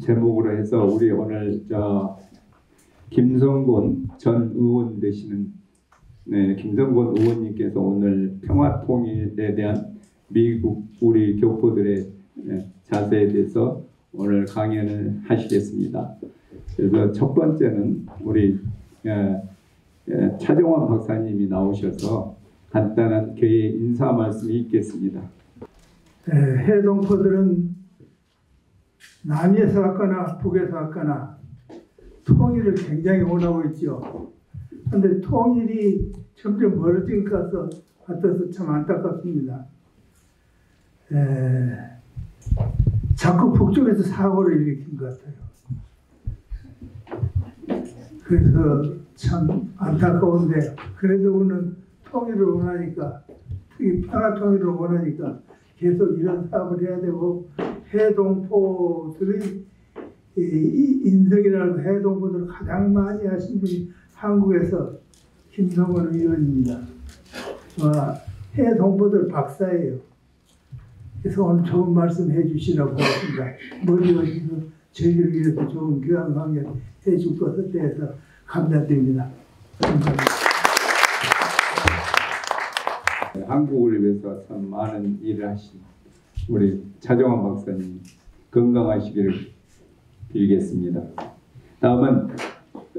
제목으로 해서 우리 오늘 김성곤 전 의원 되시는 김성곤 의원님께서 오늘 평화통일에 대한 미국 우리 교포들의 자세에 대해서 오늘 강연을 하시겠습니다. 그래서 첫 번째는 우리 차정원 박사님이 나오셔서 간단한 개의 인사 말씀이 있겠습니다. 해동포들은 남에서 왔거나 북에서 왔거나 통일을 굉장히 원하고 있죠. 그런데 통일이 점점 멀어진 것 같아서 참 안타깝습니다. 자꾸 북쪽에서 사고를 일으킨 것 같아요. 그래서 참 안타까운데 그래도 우리는 통일을 원하니까, 특히 평화 통일을 원하니까 계속 이런 사업을 해야 되고, 해동포들의 인성이라고 해동포들을 가장 많이 하신 분이 한국에서 김성곤 의원입니다. 해동포들 박사예요. 그래서 오늘 좋은 말씀 해주시라고 했습니다. 머리 오시고 저희를 위해서 좋은 교양 강연 해줄 것에 대해서 감사드립니다. 감사합니다. 한국을 위해서 참 많은 일을 하신 우리 차정원 박사님 건강하시기를 빌겠습니다. 다음은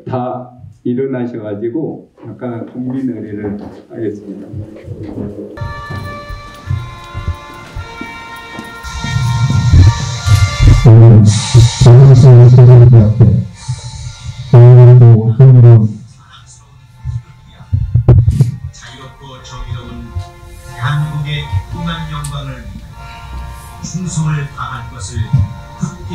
다 일어나셔가지고 약간의 국민 의례를 하겠습니다. 자유롭고 정의로운 대한민국의 풍만 영광을 충성을 다할 것을 굳게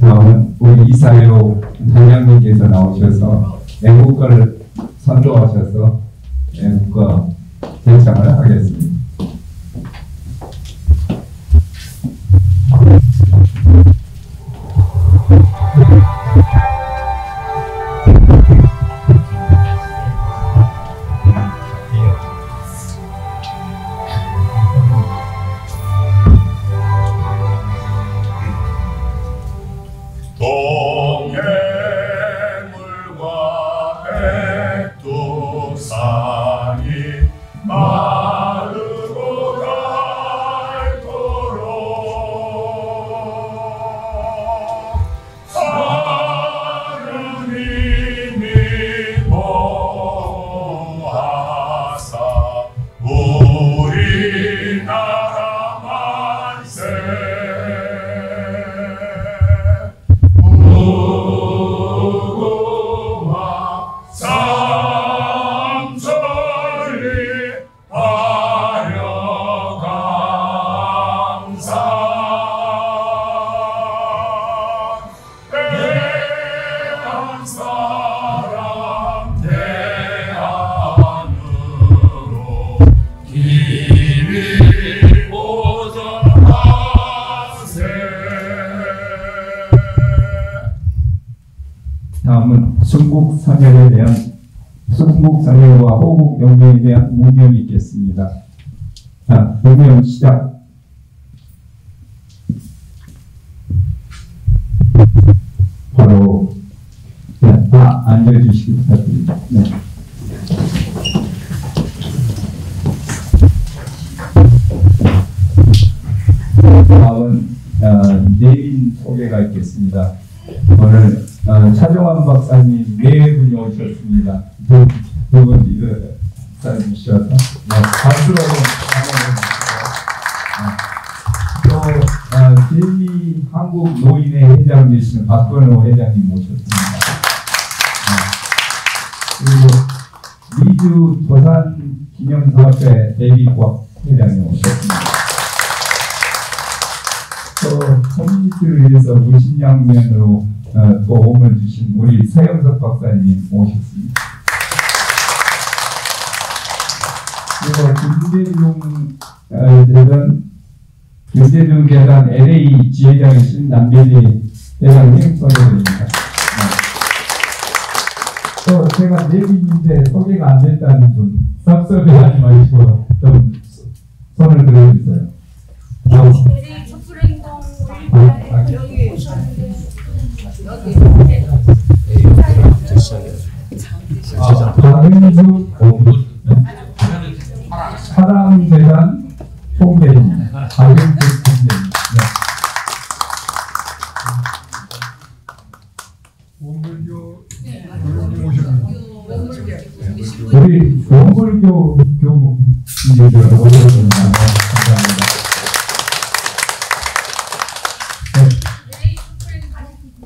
다음은 우리 이사요 단장님께서 나오셔서 애국가를 선도하셔서 애국가 대창을 하겠습니다. 동해물과 백두산이 마르고 닳도록 하느님이 보호하사 우리나라 만세 무궁화 삼천리 화려강산 대한 사람 대한으로 길이 보전하세. 다음은 순국사회와 호국영령에 대한 문명이 있겠습니다. 문명 시작. 바로 다 앉아주시기 부탁드립니다. 네. 다음은 내빈 소개가 있겠습니다. 오늘 차정원 박사님 네 분이 오셨습니다. 두 분 일어나주셔서 박수로 환영해주시고, 또 제미 한국 노인회 회장 되시는 박건호 회장님 모셨습니다. 그리고 미주 도산 기념사업회 대비과 회장님 오셨습니다. 또 커뮤니티를 위해서 무신양면으로 도움을 주신 우리 서영석 박사님 모셨습니다. 그리고 김대중 재단 LA 지회장이신 남배리 회장님 소개드립니다. 또 제가 내빈인데 소개가 안 됐다는 분 섭섭해하지 마시고 좀 손을 들어주세요. LA 촛불행동 우리 여기 오셨는데 박은주 사랑재단 총재님, 박은주 총재님. 우리 원불교 교무님들 오셨습니다. 감사합니다.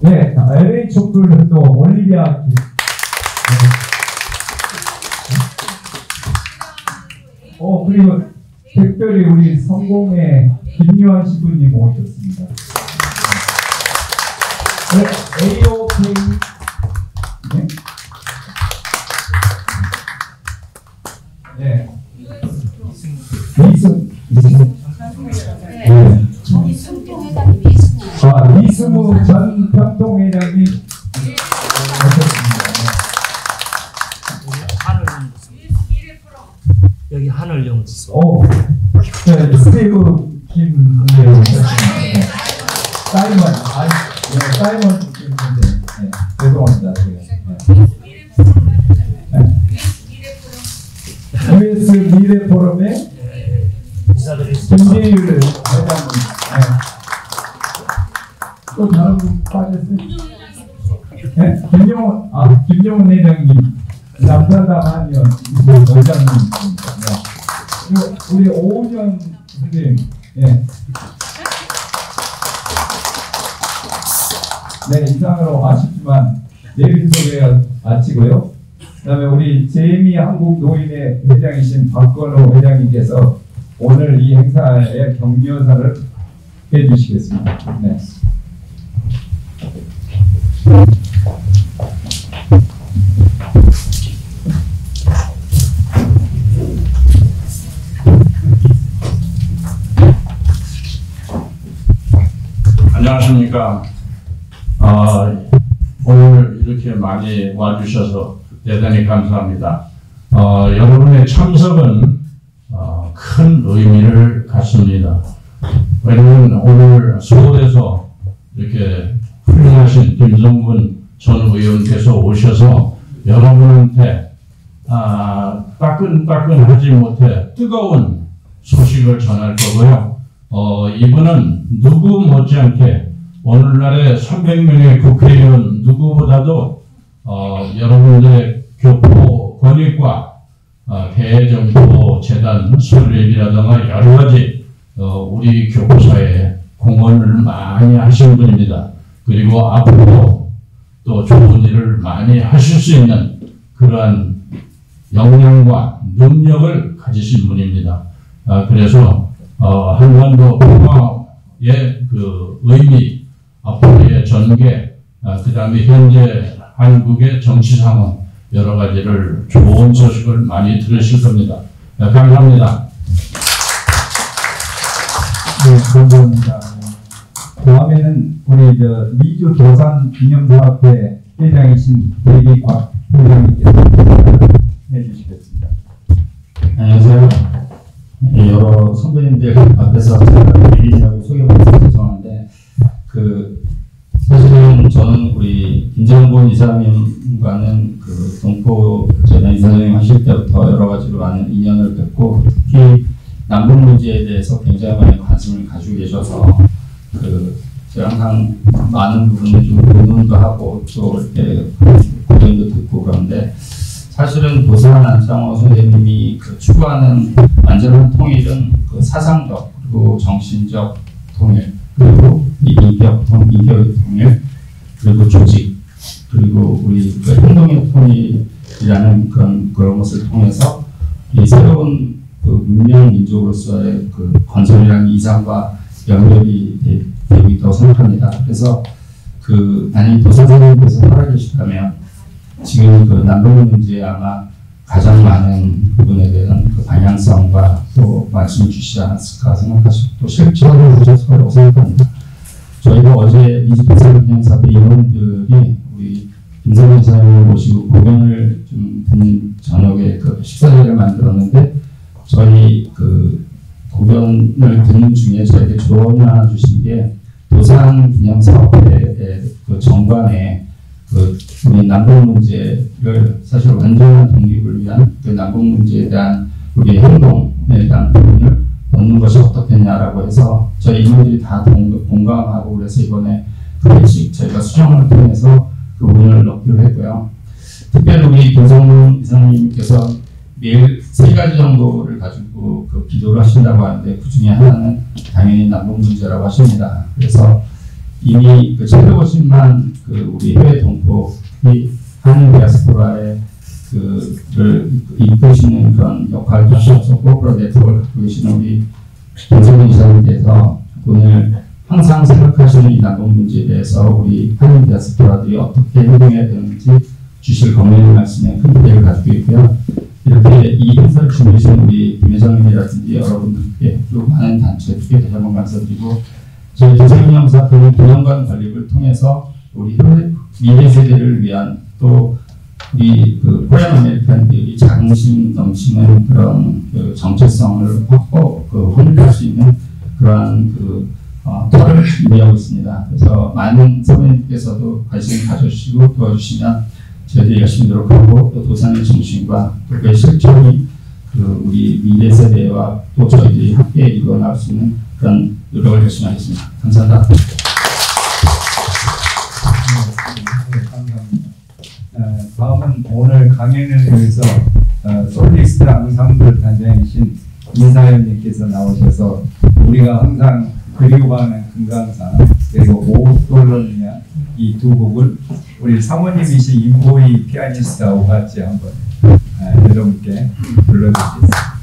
네, LA 촛불도 올리비아 그리고 특별히 우리 성공의 김유한 시부님 오셨습니다. 네, AOK 네. 이승우 전 평통회장님 오셨습니다. 여기 하늘 영수. 스티브 김 사이먼 사이먼 김인데 죄송합니다. US 미래포럼의 김재율 회장님. 또 다른 분 빠졌어요? 김용훈 회장님, 남사당 한의원 원장님. 그리고 우리 오은영 선생님. 네, 이상으로 아쉽지만 내일 소개가 마치고요. 그다음에 우리 제미 한국 노인회 회장이신 박건호 회장님께서 오늘 이 행사의 격려사를 해주시겠습니다. 네. 안녕하십니까. 오늘 이렇게 많이 와주셔서 대단히 감사합니다. 여러분의 참석은 큰 의미를 갖습니다. 왜냐하면 오늘 서울에서 이렇게 훌륭하신 김성분 전 의원께서 오셔서 여러분한테 따끈따끈하지 못해 뜨거운 소식을 전할 거고요. 이분은 누구 못지않게 오늘날의 300명의 국회의원 누구보다도 여러분들의 교포 권익과 대정부 재단 설립이라든가 여러 가지 우리 교포사에 공헌을 많이 하신 분입니다. 그리고 앞으로 또 좋은 일을 많이 하실 수 있는 그러한 역량과 능력을 가지신 분입니다. 그래서 한반도 평화의 그 의미, 앞으로의 전개, 그 다음에 현재 한국의 정치 상황 여러 가지를 좋은 소식을 많이 들으실 겁니다. 감사합니다. 네, 감사합니다. 다음에는 우리 미주 도산 기념사업회 회장이신 대기곽 회장님께서 해주시겠습니다. 안녕하세요. 여러 선배님들 앞에서 제가 미리라고 소개받아서 죄송한데 사실은 저는 우리 김정곤 이사님과는 동포 재단 이사님 하실 때부터 여러 가지로 많은 인연을 뵙고 특히 남북 문제에 대해서 굉장히 많은 관심을 가지고 계셔서 제가 항상 많은 부분에 좀 의논도 하고 또 이렇게 고견도 듣고 그런데 사실은 도산 안창호 선생님이 추구하는 완전한 통일은 사상적 그리고 정신적 통일 그리고 인격의 통일 그리고 조직 그리고 우리 행동의 통일이라는 그런 것을 통해서 이 새로운 문명 민족으로서의 건설이라는 이상과 연결이 되고 있다고 생각합니다. 그래서 만약 도산 선생님께서 살아계시다면 지금 남북 문제에 아마 가장 많은 부분에 대한 방향성과 또 말씀을 주시지 않았을까 생각하시고 또 실천을 해주셔서 생각합니다. 저희가 어제 23년 사태 임원들이 우리 김성현 이사님을 모시고 공연을 좀 듣는 저녁에 그 식사 자리를 만들었는데 저희 그 공연을 듣는 중에 저에게 조언을 하나 주신 게 도산 기념사업회의 그 정관에 그 우리 남북 문제를 사실 완전한 독립을 위한 그 남북 문제에 대한 우리의 행동에 대한 부분을 넣는 것이 어떻겠냐라고 해서 저희 인원들이 다 공감하고 그래서 이번에 그 일찍 저희가 수정을 통해서 그 부분을 넣기로 했고요. 특별히 우리 김성문 이사님께서 매일 3가지 정도를 가지고 그 기도를 하신다고 하는데 그 중에 하나는 당연히 남북 문제라고 하십니다. 그래서 이미 그 750만 그 우리 해외 동포이 한인 디아스포라의 그를 이끄시는 그런 역할을 하셨고 그런 네트워크를 갖고 계시는 우리 김성문 이사님께서 오늘 항상 생각하시는 이 남북 문제에 대해서 우리 한인 디아스포라들이 어떻게 행동해야 되는지 주실 검토의 말씀에 큰 기대를 가지고 있고요. 이렇게 이 행사를 준비해주신 우리 김 회장님이라든지 여러분들께 그리고 많은 단체들께 다시 한번 감사드리고 저희 도산기념사업회는 기념관 관리를 통해서 우리 미래 세대를 위한 또 우리 그 코리안 아메리칸들이 자긍심 넘치는 그런 그 정체성을 확립할 수 있는 그러한 그 터를 준비하고 있습니다. 그래서 많은 선배님께서도 관심 가져주시고 도와주시면 저희들이 열심히 노력하고 또 도산의 정신과 또 그 실천이 그 우리 미래 세대와 또 저희들이 함께 이루어나갈 수 있는 그런 노력을 열심히 하겠습니다. 감사합니다. 감사합니다. 다음은 오늘 강연을 위해서 솔리스트 앙상블 단장이신 인사현님께서 나오셔서 우리가 항상 그리워하는 금강산 그리고 오솔로니아 이 두 곡을 우리 사모님이신 임보희 피아니스트하고 같이 한번 여러분께 불러드리겠습니다.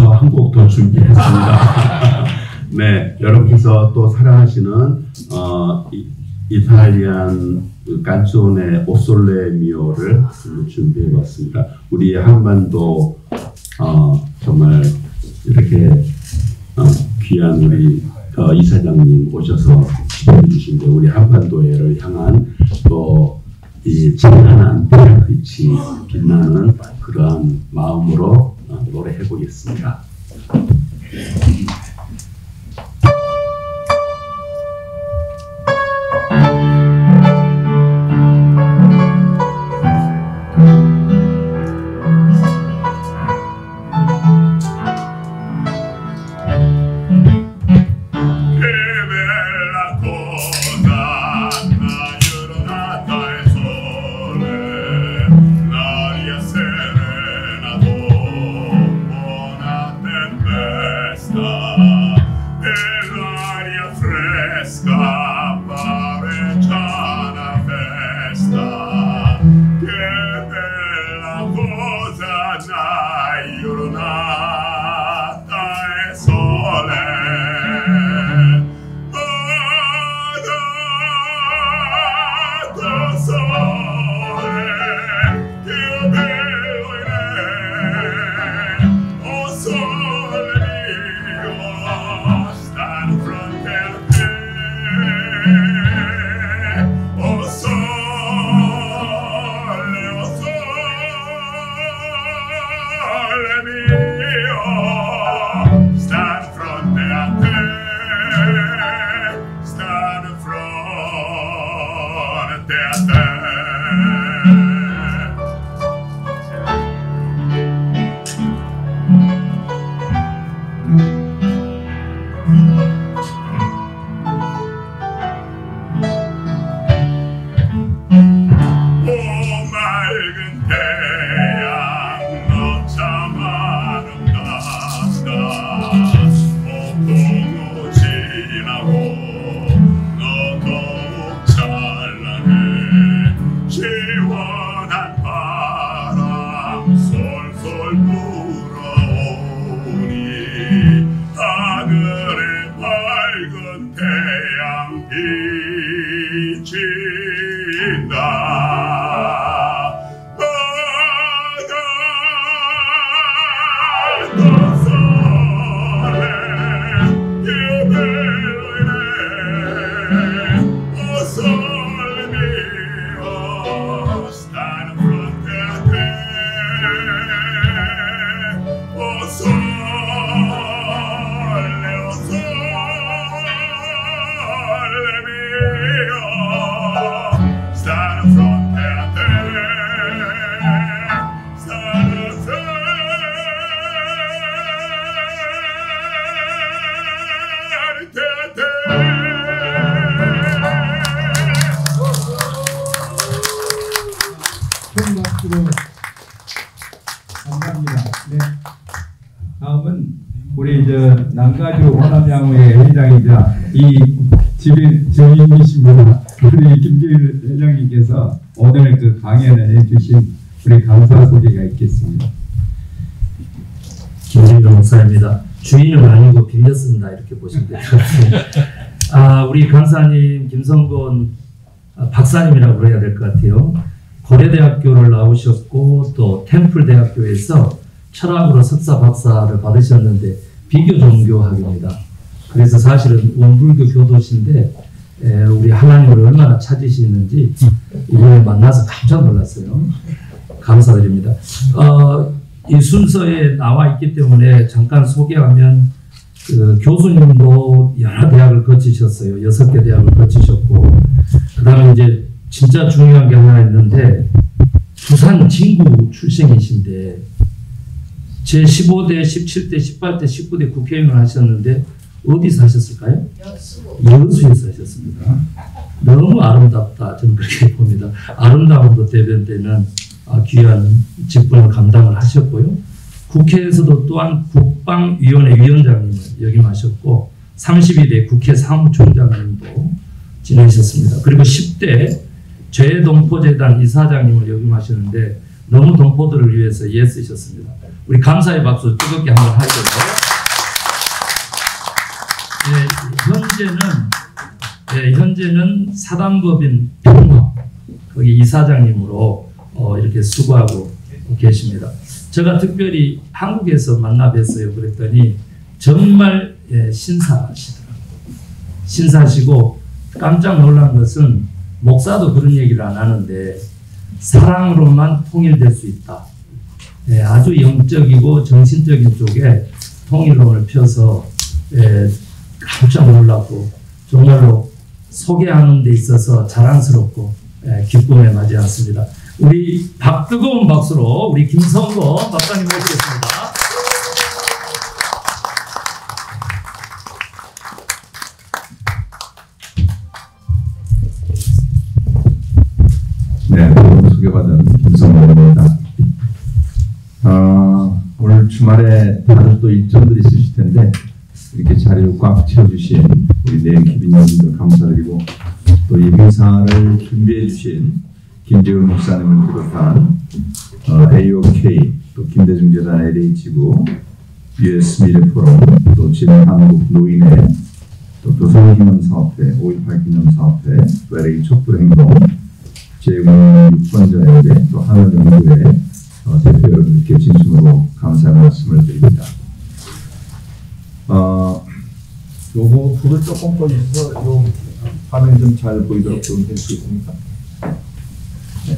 따라서 한 곡 더 준비했습니다. 네, 여러분께서 또 사랑하시는 이탈리안 깐조네 오솔레 미오를 준비해봤습니다. 우리 한반도 정말 이렇게 귀한 우리 이사장님 오셔서 해주신 우리 한반도를 향한 또 이 찬란한 빛이 빛나는 그러한 마음으로 노래해 보겠습니다. 감사합니다. 네. 다음은 우리 남가주 호남양호의 회장이자 이 집의 주인이십니다. 우리 김재일 회장님께서 오늘 그 강연을 해주신 우리 강사 소개가 있겠습니다. 김재일 목사입니다. 주인은 아니고 빌렸습니다. 이렇게 보시면 될 것 같아요. 우리 강사님 김성곤 박사님이라고 그래야 될 것 같아요. 고려대학교를 나오셨고 또 템플대학교에서 철학으로 석사 박사를 받으셨는데 비교 종교학입니다. 그래서 사실은 원불교 교도신데 우리 하나님을 얼마나 찾으시는지 이번에 만나서 깜짝 놀랐어요. 감사드립니다. 이 순서에 나와 있기 때문에 잠깐 소개하면 그 교수님도 여러 대학을 거치셨어요. 6개 대학을 거치셨고 그 다음에 이제 진짜 중요한 게 하나 있는데 부산 진구 출생이신데 제 15대, 17대, 18대, 19대 국회의원을 하셨는데 어디서 하셨을까요? 여수에서 하셨습니다. 너무 아름답다. 저는 그렇게 봅니다. 아름다움도 대변되는 귀한 직분을 감당을 하셨고요. 국회에서도 또한 국방위원회 위원장님을 역임하셨고 32대 국회 사무총장님도 지내셨습니다. 그리고 10대 죄동포재단 이사장님을 역임하셨는데 너무 동포들을 위해서 애쓰셨습니다. 우리 감사의 박수 뜨겁게 한번 하시고요. 현재는 사단법인 평화 거기 이사장님으로 이렇게 수고하고 계십니다. 제가 특별히 한국에서 만나 뵀어요. 그랬더니 정말 신사시더라고요. 신사시고 깜짝 놀란 것은 목사도 그런 얘기를 안 하는데 사랑으로만 통일될 수 있다. 아주 영적이고 정신적인 쪽에 통일론을 펴서 깜짝 놀랐고 정말로 소개하는 데 있어서 자랑스럽고 기쁨에 맞지 않습니다. 우리 뜨거운 박수로 우리 김성건 박사님 모시겠습니다. 네, 소개받은 김성건입니다. 오늘 주말에 다들 또 일정들이 있으실 텐데 이렇게 자리를 꽉 채워주신 우리 기빈님들 감사드리고 또 이 행사를 준비해 주신 김재훈 목사님을 비롯한 AOK 또 김대중 재단 LH지구 US 미래포럼 또 진한국 노인회 또 도서기념사업회 5.18 기념사업회 또 LA 촛불행동 제6 6번자연대 또 하늘연구회 대표 여러분께 진심으로 감사의 말씀을 드립니다. 요거 불을 조금 꺼주셔서 요 화면 좀 잘 보이도록 좀 될 수 있습니까? 네.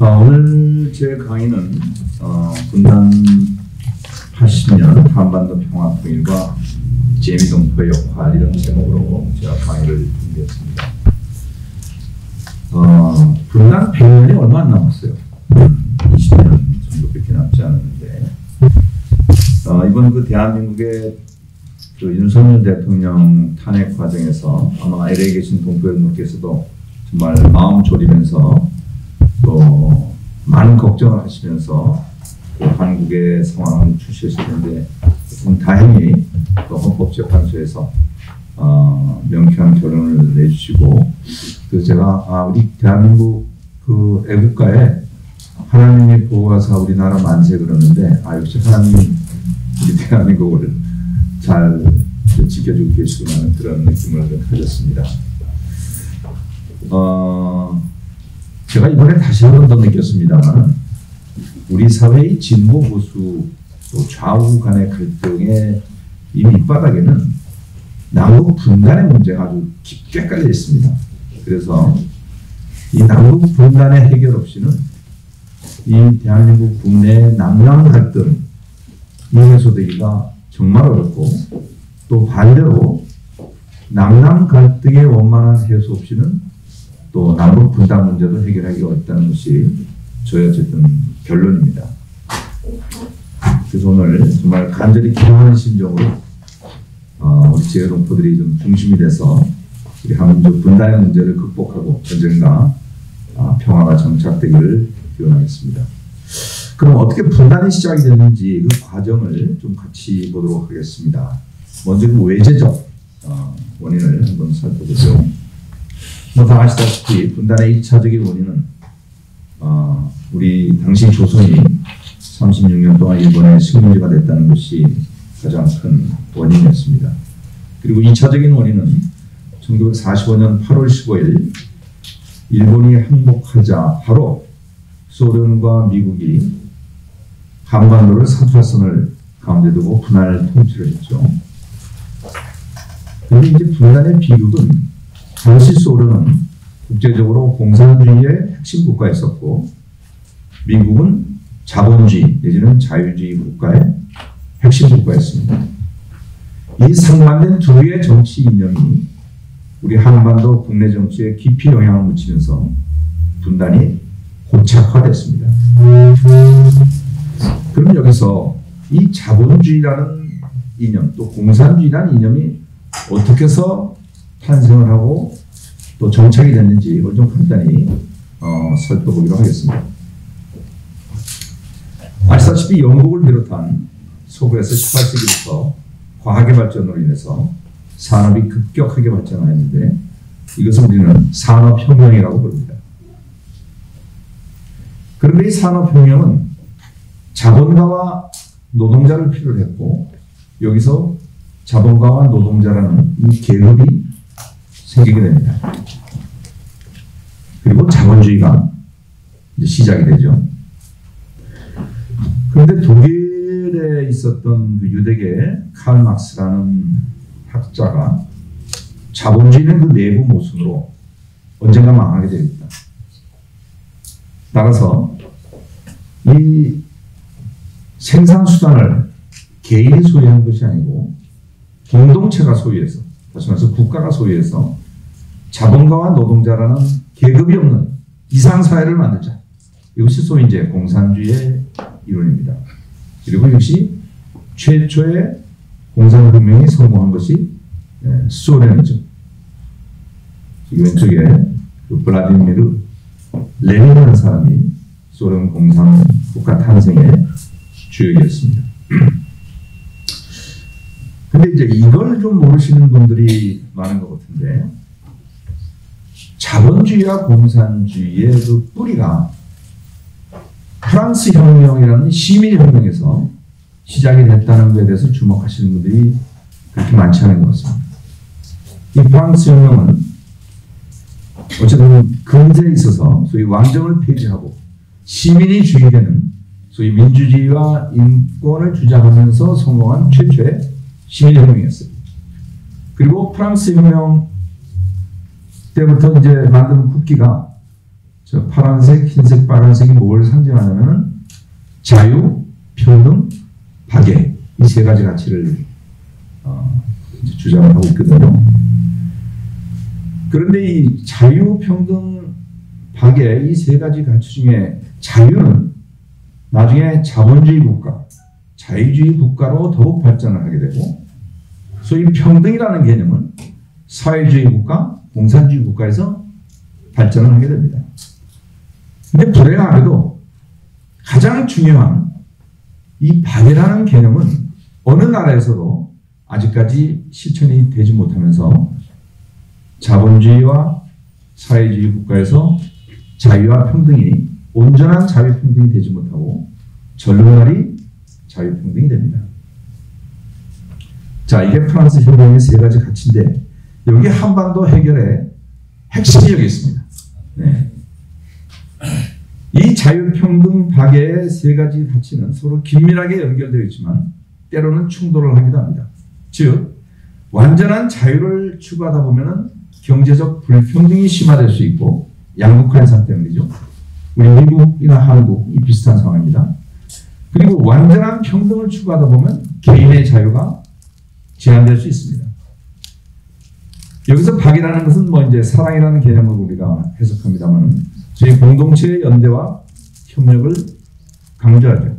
오늘 제 강의는 분단 80년 한반도 평화 통일과 재미동포의 역할 이런 제목으로 제가 강의를 준비했습니다. 분단 100년이 얼마 안 남았어요. 20년 정도밖에 남지 않았는데 이번 그 대한민국의 그 윤석열 대통령 탄핵 과정에서 아마 LA에 계신 동포 여러분께서도 정말 마음 졸이면서 또 많은 걱정을 하시면서 또 한국의 상황을 추시했을 텐데 다행히 또 헌법재판소에서 명쾌한 결론을 내주시고 그래서 제가 우리 대한민국 그 애국가에 하나님이 보호하사 우리나라 만세 그러는데 역시 하나님이 우리 대한민국을 잘 지켜주고 계시구나 그런 느낌을 가졌습니다. 제가 이번에 다시 한 번 더 느꼈습니다만 우리 사회의 진보 보수 또 좌우 간의 갈등의 이 밑바닥에는 남북 분단의 문제가 아주 깊게 깔려 있습니다. 그래서 이 남북 분단의 해결 없이는 이 대한민국 국내의 남남 갈등 이 해소되기가 정말 어렵고 또 반대로 남남 갈등의 원만한 해소 없이는 또 남북 분단 문제도 해결하기 어렵다는 것이 저의 어쨌든 결론입니다. 그래서 오늘 정말 간절히 기도하는 심정으로 우리 지혜 동포들이 좀 중심이 돼서 우리 한민족 분단의 문제를 극복하고 전쟁과 평화가 정착되기를 기원하겠습니다. 그럼 어떻게 분단이 시작이 됐는지 그 과정을 좀 같이 보도록 하겠습니다. 먼저 그 외제적 원인을 한번 살펴보죠. 다 아시다시피 분단의 1차적인 원인은 우리 당시 조선이 36년 동안 일본의 식민지가 됐다는 것이 가장 큰 원인이었습니다. 그리고 2차적인 원인은 1945년 8월 15일 일본이 항복하자 바로 소련과 미국이 한반도를 사투라선을 가운데 두고 분할 통치를 했죠. 그런데 이제 분단의 비극은 당시 소련은 국제적으로 공산주의의 핵심 국가였었고 미국은 자본주의 내지는 자유주의 국가의 핵심 국가였습니다. 이 상반된 두 개의 정치 이념이 우리 한반도 국내 정치에 깊이 영향을 미치면서 분단이 고착화됐습니다. 그럼 여기서 이 자본주의라는 이념 또 공산주의라는 이념이 어떻게 해서 탄생을 하고 또 정착이 됐는지 이걸 좀 간단히 살펴보기로 하겠습니다. 아시다시피 영국을 비롯한 서구에서 18세기부터 과학의 발전으로 인해서 산업이 급격하게 발전하였는데 이것을 우리는 산업혁명이라고 부릅니다. 그런데 이 산업혁명은 자본가와 노동자를 필요로 했고 여기서 자본가와 노동자라는 이 계급이 생기게 됩니다. 그리고 자본주의가 이제 시작이 되죠. 그런데 독일에 있었던 그 유대계 칼 막스라는 학자가 자본주의는 그 내부 모순으로 언젠가 망하게 됩니다. 따라서 이 생산수단을 개인이 소유한 것이 아니고 공동체가 소유해서, 다시 말해서 국가가 소유해서 자본가와 노동자라는 계급이 없는 이상사회를 만들자. 이것이 소위 이제 공산주의의 이론입니다. 그리고 이것이 최초의 공산革命이 성공한 것이 소련이죠. 이 왼쪽에 그 블라디미르 레닌이라는 사람이 소련 공산국가 탄생의 주역이었습니다. 근데 이제 이걸 좀 모르시는 분들이 많은 것 같은데, 자본주의와 공산주의의 그 뿌리가 프랑스 혁명이라는 시민혁명에서 시작이 됐다는 것에 대해서 주목하시는 분들이 그렇게 많지 않은 것 같습니다. 이 프랑스 혁명은 어쨌든 근세에 있어서 소위 왕정을 폐지하고 시민이 주인되는 소위 민주주의와 인권을 주장하면서 성공한 최초의 시민혁명이었어요. 그리고 프랑스 혁명 때부터 이제 만든 국기가 저 파란색, 흰색, 빨간색이 뭘 상징하냐면은 자유, 평등, 박애, 이 세 가지 가치를 이제 주장을 하고 있거든요. 그런데 이 자유, 평등, 박애 이 세 가지 가치 중에 자유는 나중에 자본주의 국가, 자유주의 국가로 더욱 발전을 하게 되고, 소위 평등이라는 개념은 사회주의 국가, 공산주의 국가에서 발전을 하게 됩니다. 근데 불행하게도 가장 중요한 이 박애라는 개념은 어느 나라에서도 아직까지 실천이 되지 못하면서 자본주의와 사회주의 국가에서 자유와 평등이 온전한 자유평등이 되지 못하고 절름날이 자유평등이 됩니다. 자, 이게 프랑스 혁명의 세 가지 가치인데 여기 한반도 해결의 핵심이 여기 있습니다. 네. 이 자유평등 박애의 세 가지 가치는 서로 긴밀하게 연결되어 있지만 때로는 충돌을 하기도 합니다. 즉 완전한 자유를 추구하다 보면 경제적 불평등이 심화될 수 있고 양극화 현상 때문이죠. 우리 미국이나 한국이 비슷한 상황입니다. 그리고 완전한 평등을 추구하다 보면 개인의 자유가 제한될 수 있습니다. 여기서 박이라는 것은 뭐 이제 사랑이라는 개념을 우리가 해석합니다만 저희 공동체의 연대와 협력을 강조하죠.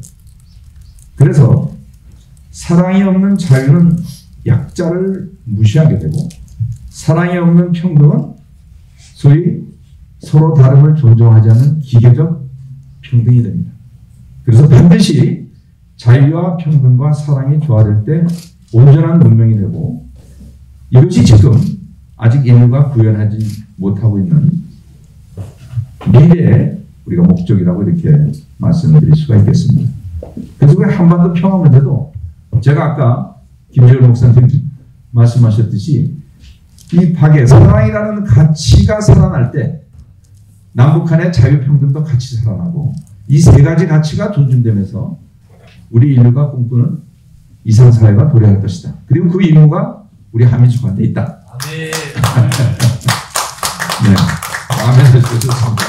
그래서 사랑이 없는 자유는 약자를 무시하게 되고 사랑이 없는 평등은 소위 서로 다름을 존중하지 않는 기계적 평등이 됩니다. 그래서 반드시 자유와 평등과 사랑이 조화될 때 온전한 문명이 되고 이것이 지금 아직 인류가 구현하지 못하고 있는 미래의 우리가 목적이라고 이렇게 말씀드릴 수가 있겠습니다. 그래서 우리 한반도 평화 문제도 제가 아까 김재열 목사님 말씀하셨듯이 이 박애, 사랑이라는 가치가 살아날 때 남북한의 자유평등도 같이 살아나고 이 세 가지 가치가 존중되면서 우리 인류가 꿈꾸는 이상사회가 도래할 것이다. 그리고 그 임무가 우리 한민족한테 있다. 네. 네. 아멘 해주셨습니다.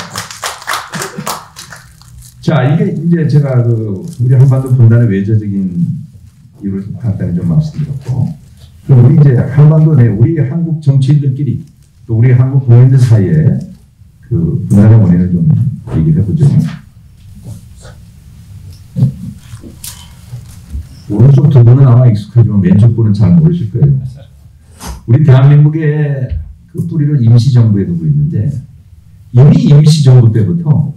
자, 이게 이제 제가 그 우리 한반도 분단의 외교적인 이유를 간단히 좀 말씀드렸고, 그럼 우리 이제 한반도 내 우리 한국 정치인들끼리 또 우리 한국 국민들 사이에 그 분단의 원인을 좀 얘기를 해보죠. 오른쪽 두 분은 아마 익숙하지만 왼쪽 분은 잘 모르실 거예요. 우리 대한민국의 그 뿌리를 임시정부에 두고 있는데 이미 임시정부 때부터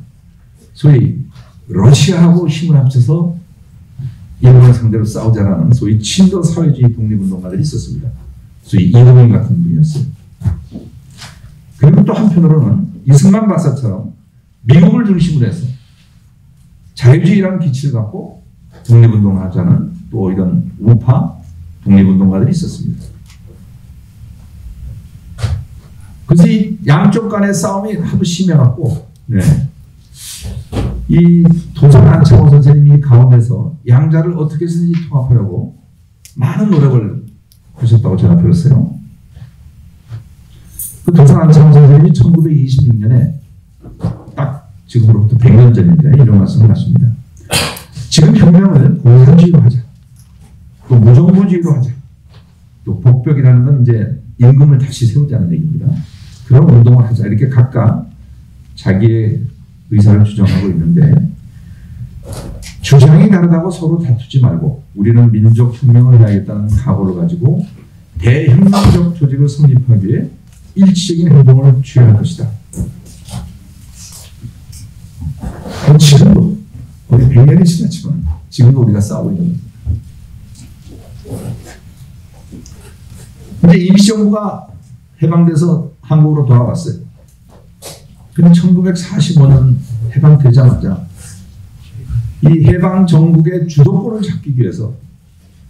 소위 러시아하고 힘을 합쳐서 일본을 상대로 싸우자라는 소위 친도 사회주의 독립운동가들이 있었습니다. 소위 이동인 같은 분이었어요. 그리고 또 한편으로는 이승만 박사처럼 미국을 중심으로 해서 자유주의라는 기치를 갖고 독립운동을 하자는 또 이런 우파 독립운동가들이 있었습니다. 그래서 이 양쪽 간의 싸움이 하도 심해갖고, 네. 이 도산 안창호 선생님이 가운데서 양자를 어떻게 해서든지 통합하려고 많은 노력을 하셨다고 제가 들었어요. 그 도산 안창호 선생님이 1926년에 딱 지금으로부터 100년 전인데 이런 말씀을 하십니다. 지금 혁명을 공산주의로 하자. 또 무정부주의로 하자. 또 복벽이라는 건 이제 임금을 다시 세우자는 얘기입니다. 그런 운동을 하자. 이렇게 각각 자기의 의사를 주장하고 있는데 주장이 다르다고 서로 다투지 말고 우리는 민족 혁명을 해야겠다는 각오를 가지고 대혁명적 조직을 성립하기 위해 일치적인 행동을 취할 것이다. 지금도 우리 100년이 지났지만 지금도 우리가 싸우고 있는 겁니다. 근데 임시정부가 해방돼서 한국으로 돌아왔어요. 근데 1945년 해방되자마자 이 해방 정국의 주도권을 잡기 위해서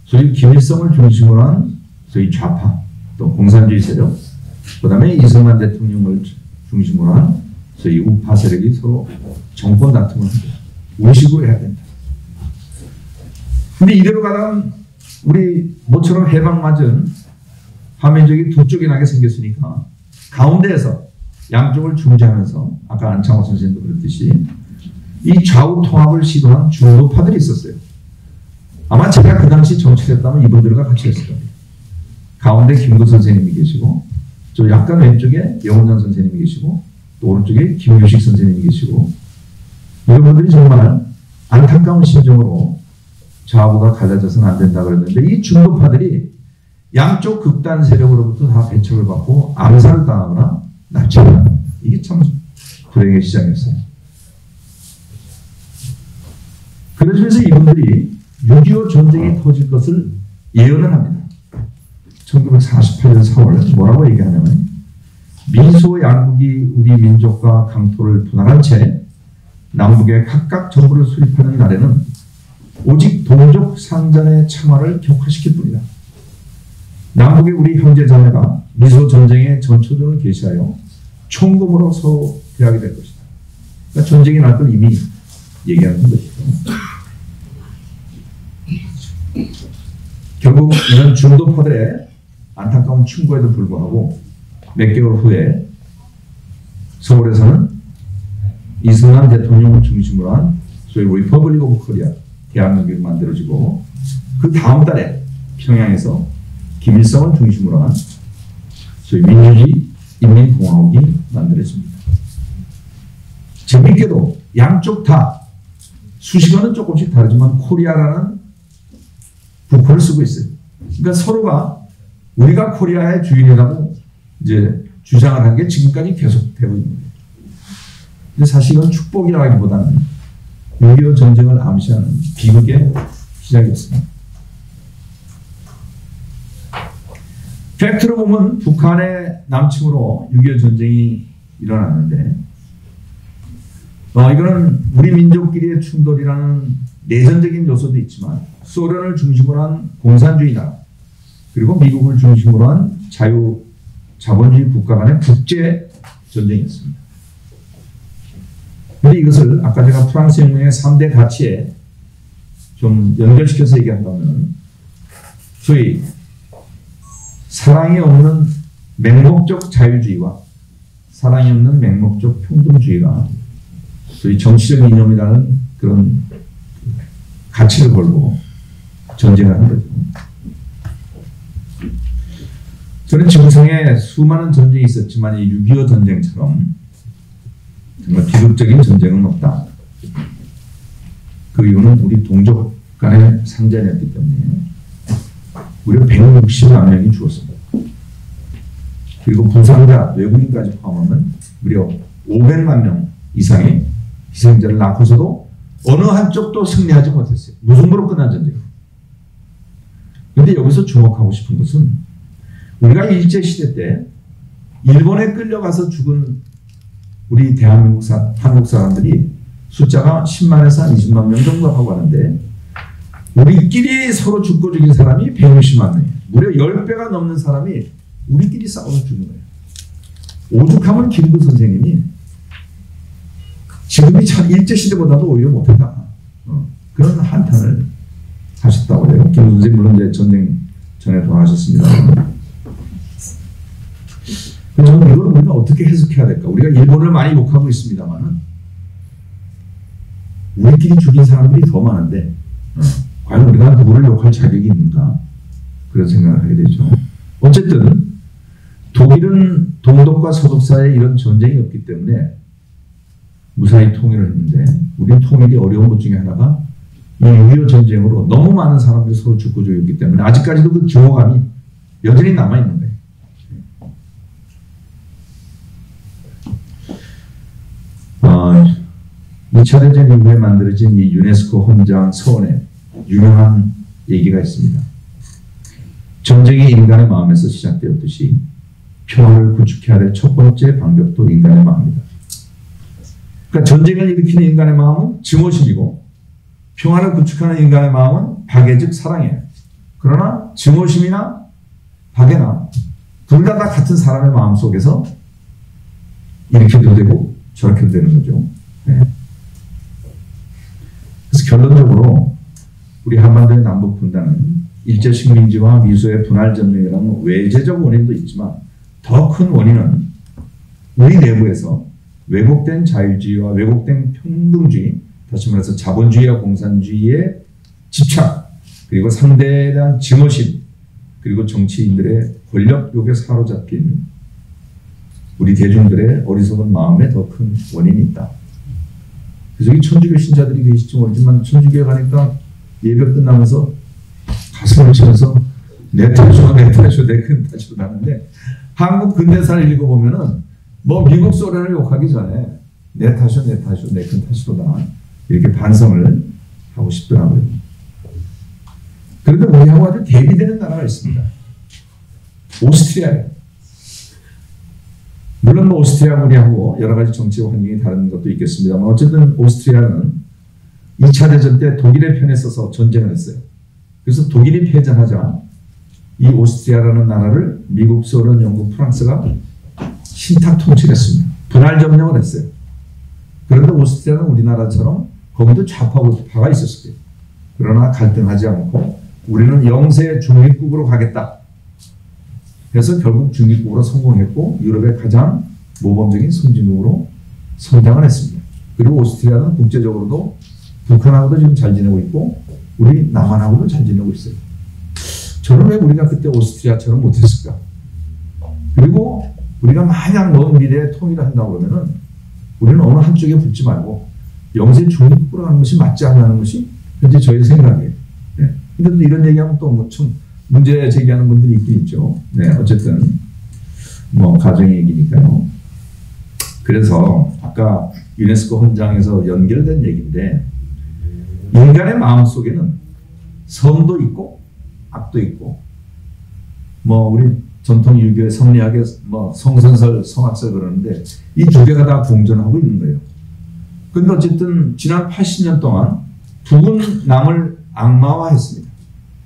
소위 김일성을 중심으로 한 소위 좌파 또 공산주의 세력 그 다음에 이승만 대통령을 중심으로 한 소위 우파 세력이 서로 정권 다툼을 합니다. 우식으로 해야 된다. 근데 이대로 가다가 우리 모처럼 해방 맞은 화면적이 두 쪽이 나게 생겼으니까 가운데에서 양쪽을 중재하면서 아까 안창호 선생님도 그랬듯이 이 좌우 통합을 시도한 중도파들이 있었어요. 아마 제가 그 당시 정치했다면 이분들과 같이 했을 겁니다. 가운데 김구 선생님이 계시고 저 약간 왼쪽에 영원장 선생님이 계시고 또 오른쪽에 김유식 선생님이 계시고 이런 분들이 정말 안타까운 심정으로 좌우가 갈라져서는 안 된다 그랬는데 이 중도파들이 양쪽 극단 세력으로부터 다 배척을 받고 암살을 당하거나 납치를 합니다. 이게 참 불행의 시작이었어요. 그러면서 이분들이 6.25 전쟁이 터질 것을 예언을 합니다. 1948년 4월 뭐라고 얘기하냐면 민소 양국이 우리 민족과 강토를 분할한 채 남북에 각각 정부를 수립하는 날에는 오직 동족 상잔의 창화를 격화시킬 뿐이다. 남북의 우리 형제자매가 미소 전쟁의 전초전을 개시하여 총검으로 서로 대하게 될 것이다. 그러니까 전쟁이 날 걸 이미 얘기하는 것이죠. 결국 이런 중도파들의 안타까운 충고에도 불구하고 몇 개월 후에 서울에서는 이승만 대통령을 중심으로 한 소위 리퍼블릭 오브 코리아 대한민국이 만들어지고 그 다음 달에 평양에서 김일성을 중심으로 한 소위 민주주의 인민공화국이 만들어집니다. 재미있게도 양쪽 다 수식어는 조금씩 다르지만 코리아라는 부호를 쓰고 있어요. 그러니까 서로가 우리가 코리아의 주인이라고 이제 주장을 한 게 지금까지 계속되고 있는 거예요. 근데 사실 이건 축복이라기보다는 6.25 전쟁을 암시하는 비극의 시작이었습니다. 팩트로 보면 북한의 남침으로 6.25 전쟁이 일어났는데 이거는 우리 민족끼리의 충돌이라는 내전적인 요소도 있지만 소련을 중심으로 한 공산주의 나라 그리고 미국을 중심으로 한 자본주의 국가 간의 국제 전쟁이었습니다. 그런데 이것을 아까 제가 프랑스 혁명의 3대 가치에 좀 연결시켜서 얘기한다면 소위 사랑이 없는 맹목적 자유주의와 사랑이 없는 맹목적 평등주의가 소위 정치적 이념이라는 그런 가치를 걸고 전쟁을 한 거죠. 저는 지구상에 수많은 전쟁이 있었지만 이 6.25 전쟁처럼 정말 비극적인 전쟁은 없다. 그 이유는 우리 동족 간의 상전이었기 때문에 무려 160만 명이 죽었습니다. 그리고 부상자, 외국인까지 포함하면 무려 500만 명 이상의 희생자를 낳고서도 어느 한쪽도 승리하지 못했어요. 무승부로 끝난 전쟁. 그런데 여기서 주목하고 싶은 것은 우리가 일제시대 때 일본에 끌려가서 죽은 우리 대한민국 한국 사람들이 숫자가 10만에서 한 20만 명 정도 하고 하는데 우리끼리 서로 죽고 죽인 사람이 160만 명이에요. 무려 10배가 넘는 사람이 우리끼리 싸워서 죽는 거예요. 오죽하면 김구 선생님이 지금이 참 일제시대보다도 오히려 못했다. 그런 한탄을 하셨다고 해요. 김구 선생님 물론 이제 전쟁 전에 돌아가셨습니다. 저는 이걸 우리가 어떻게 해석해야 될까? 우리가 일본을 많이 욕하고 있습니다만은 우리끼리 죽인 사람들이 더 많은데 과연 우리가 누구를 욕할 자격이 있는가? 그런 생각을 하게 되죠. 어쨌든 독일은 동독과 서독 사이에 이런 전쟁이 없기 때문에 무사히 통일을 했는데 우리는 통일이 어려운 것 중에 하나가 이 6.25 전쟁으로 너무 많은 사람들이 서로 죽고 죽였기 때문에 아직까지도 그 증오감이 여전히 남아있는 거예요. 2차 대전 이후에 만들어진 이 유네스코 헌장 서원에 유명한 얘기가 있습니다. 전쟁이 인간의 마음에서 시작되었듯이 평화를 구축해야 될 첫 번째 방법도 인간의 마음이다. 그러니까 전쟁을 일으키는 인간의 마음은 증오심이고 평화를 구축하는 인간의 마음은 박애 즉 사랑이에요. 그러나 증오심이나 박애나 둘 다 같은 사람의 마음 속에서 이렇게도 되고 저렇게도 되는 거죠. 네. 그래서 결론적으로 우리 한반도의 남북 분단은 일제 식민지와 미소의 분할 점령이라는 외제적 원인도 있지만 더 큰 원인은 우리 내부에서 왜곡된 자유주의와 왜곡된 평등주의, 다시 말해서 자본주의와 공산주의의 집착, 그리고 상대에 대한 증오심, 그리고 정치인들의 권력욕에 사로잡힌 우리 대중들의 어리석은 마음에 더 큰 원인이 있다. 그래서 여기 천주교 신자들이 계실지 모르지만 천주교에 가니까 예배 끝나면서 가슴을 치면서 내 탓이오 내 탓이오 내 큰 탓이오 하는데 한국 근대사를 읽어보면은 뭐 미국 소련을 욕하기 전에 내 탓이오 내 탓이오 내 큰 탓이로다 이렇게 반성을 하고 싶더라고요. 그런데 우리하고 아주 대비되는 나라가 있습니다. 오스트리아예요. 물론 오스트리아 우리하고 여러 가지 정치 환경이 다른 것도 있겠습니다만 어쨌든 오스트리아는 2차 대전 때 독일의 편에 서서 전쟁을 했어요. 그래서 독일이 패전하자 이 오스트리아라는 나라를 미국, 소련, 영국, 프랑스가 신탁 통치했습니다. 분할 점령을 했어요. 그런데 오스트리아는 우리나라처럼 거기도 좌파가 우파가 있었을 거예요. 그러나 갈등하지 않고 우리는 영세 중립국으로 가겠다. 그래서 결국 중립국으로 성공했고 유럽의 가장 모범적인 선진국으로 성장을 했습니다. 그리고 오스트리아는 국제적으로도 북한하고도 지금 잘 지내고 있고 우리 남한하고도 잘 지내고 있어요. 저는 왜 우리가 그때 오스트리아처럼 못했을까? 그리고 우리가 만약 먼 미래에 통일을 한다고 그러면은 우리는 어느 한쪽에 붙지 말고 영세 중립국으로 가는 것이 맞지 않냐는 것이 현재 저희 생각이에요. 네. 근데 이런 얘기하면 또 뭐 좀 문제 제기하는 분들이 있긴 있죠. 네, 어쨌든 뭐 가정의 얘기니까요. 그래서 아까 유네스코 헌장에서 연결된 얘기인데 인간의 마음 속에는 선도 있고 악도 있고 뭐 우리 전통 유교의 성리학의 뭐 성선설, 성악설 그러는데 이 두 개가 다 공존하고 있는 거예요. 근데 어쨌든 지난 80년 동안 북은 남을 악마화했습니다.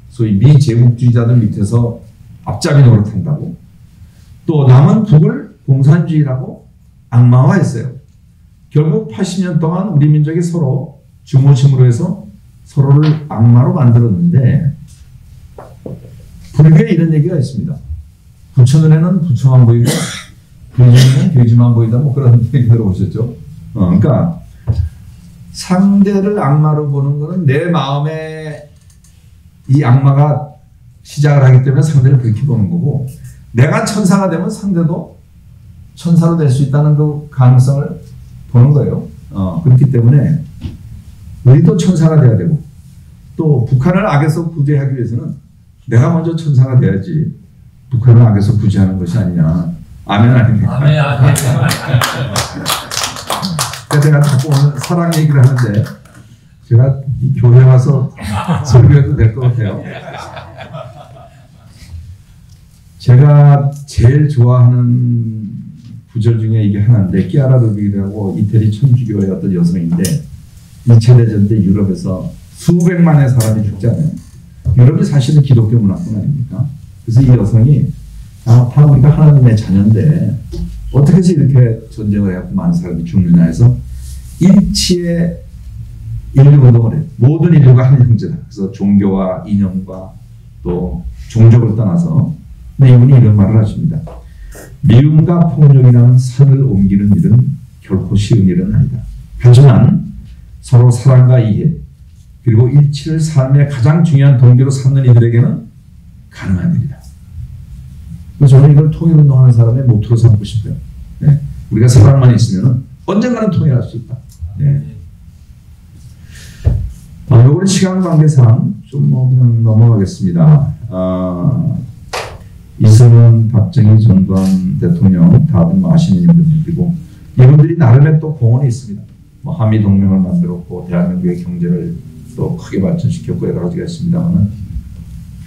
소위 미제국주의자들 밑에서 앞잡이 노릇한다고. 또 남은 북을 공산주의라고 악마화했어요. 결국 80년 동안 우리 민족이 서로 증오심으로 해서 서로를 악마로 만들었는데 불교에 이런 얘기가 있습니다. 부처 눈에는 부처만 보이고 교주는 교주만 보이다 뭐 그런 얘기 들어보셨죠? 그러니까 상대를 악마로 보는 것은 내 마음에 이 악마가 시작을 하기 때문에 상대를 그렇게 보는 거고 내가 천사가 되면 상대도 천사로 될 수 있다는 그 가능성을 보는 거예요. 그렇기 때문에 우리도 천사가 돼야 되고 또 북한을 악에서 구제하기 위해서는 내가 먼저 천사가 돼야지 북한을 악에서 구제하는 것이 아니냐. 아멘 아닙니까? 아멘 아멘. 제가 자꾸 오늘 사랑 얘기를 하는데 제가 이 교회 와서 설교해도 될 것 같아요. 제가 제일 좋아하는 구절 중에 이게 하나인데 끼아라 루빅이라고 이태리 천주교의 어떤 여성인데 2차 대전 때 유럽에서 수백만의 사람이 죽잖아요. 유럽이 사실은 기독교 문화권 아닙니까? 그래서 이 여성이 다 우리가 하나님의 자녀인데 어떻게 해서 이렇게 전쟁을 해서 많은 사람이 죽느냐 해서 일치의 인류운동을 해요. 모든 인류가 한 형제다. 그래서 종교와 이념과 또 종족을 떠나서 근데 이분이 이런 말을 하십니다. 미움과 폭력이라는 산을 옮기는 일은 결코 쉬운 일은 아니다. 하지만 서로 사랑과 이해 그리고 일치를 삶의 가장 중요한 동기로 삼는 이들에게는 가능한 일이다. 그래서 저는 이걸 통일운동하는 사람의 모토로 삼고 싶어요. 네. 우리가 사랑만 있으면 언젠가는 통일할 수 있다. 네. 요거는 시간 관계상 좀 그냥 넘어가겠습니다. 이승만, 박정희, 전두환 대통령 다들 아시는 분들이고 이분들이 나름의 또 공헌이 있습니다. 뭐 한미 동맹을 만들었고 대한민국의 경제를 또 크게 발전시켰고 여러 가지가 있습니다만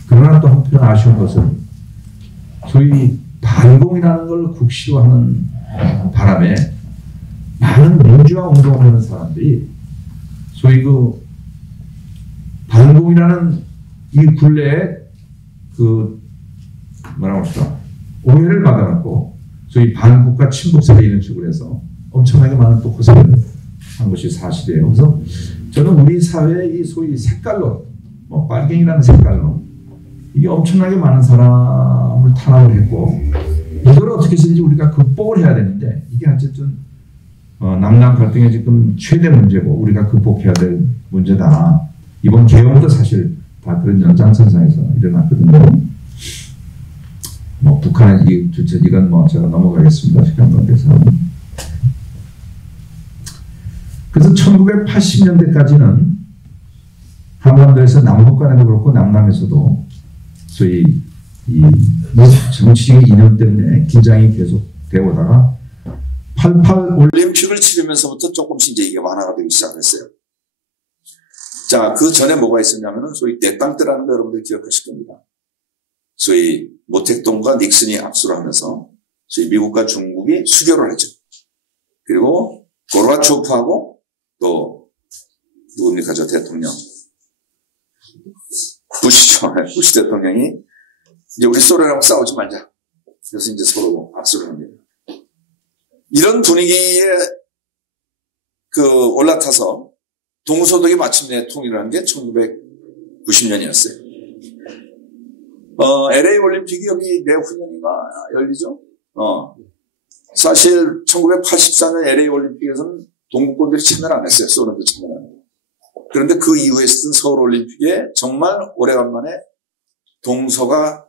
그러나 또 한편 아쉬운 것은 소위 반공이라는 걸 국시화하는 바람에 많은 민주화 운동을 하는 사람들이 소위 그 반공이라는 이 굴레에 그 뭐라고 할까 오해를 받아갖고 소위 반국가 친북세대 이런 식으로 해서 엄청나게 많은 또 고생을 한 것이 사실이에요. 그래서 저는 우리 사회의 이 소위 색깔론, 뭐 빨갱이라는 색깔론 이게 엄청나게 많은 사람을 탄압을 했고 이걸 어떻게 해서든지 우리가 극복을 해야 되는데 이게 어쨌든 남남 갈등의 지금 최대 문제고 우리가 극복해야 될 문제다. 이번 개헌도 사실 다 그런 연장선상에서 일어났거든요. 뭐 북한의 이건 뭐 제가 넘어가겠습니다. 시간 관계상. 그래서 1980년대까지는 한반도에서 남북 간에도 그렇고 남남에서도 소위 이 정치적인 이념 때문에 긴장이 계속 되어 오다가 88 올림픽을 치르면서부터 조금씩 이제 이게 완화가 되기 시작했어요. 자, 그 전에 뭐가 있었냐면은 소위 내 땅 때라는 거 여러분들 기억하실 겁니다. 소위 모택동과 닉슨이 압수를 하면서 소위 미국과 중국이 수교를 하죠. 그리고 고르바초프하고 또 누굽니까 저 대통령 부시죠. 부시 대통령이 이제 우리 소련하고 싸우지 말자. 그래서 이제 서로 압수를 합니다. 이런 분위기에 그 올라타서 동서독이 마침내 통일을 한 게 1990년이었어요. LA 올림픽이 여기 내후년인가 열리죠? 사실 1984년 LA 올림픽에서는 동구권들이 참여를 안 했어요. 소련도 참여를 안 했어요. 그런데 그 이후에 있었던 서울 올림픽에 정말 오래간만에 동서가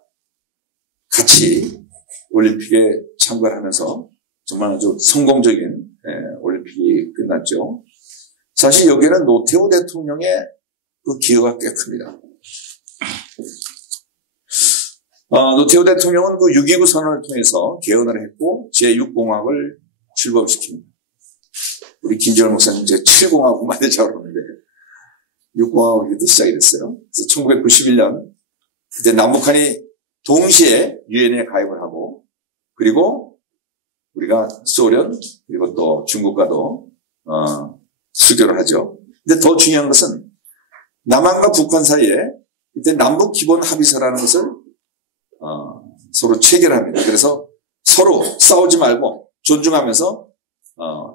같이 올림픽에 참가를 하면서 정말 아주 성공적인 올림픽이 끝났죠. 사실 여기에는 노태우 대통령의 그 기여가 꽤 큽니다. 노태우 대통령은 그 6.29 선언을 통해서 개헌을 했고 제6공화국을 출범시킵니다. 우리 김재원 목사님 제7공화국 만들자고 그러는데 6공화국이 그때 시작이 됐어요. 그래서 1991년 그때 남북한이 동시에 유엔에 가입을 하고 그리고 우리가 소련 그리고 또 중국과도 수교를 하죠. 근데 더 중요한 것은 남한과 북한 사이에 이때 남북 기본 합의서라는 것을 서로 체결합니다. 그래서 서로 싸우지 말고 존중하면서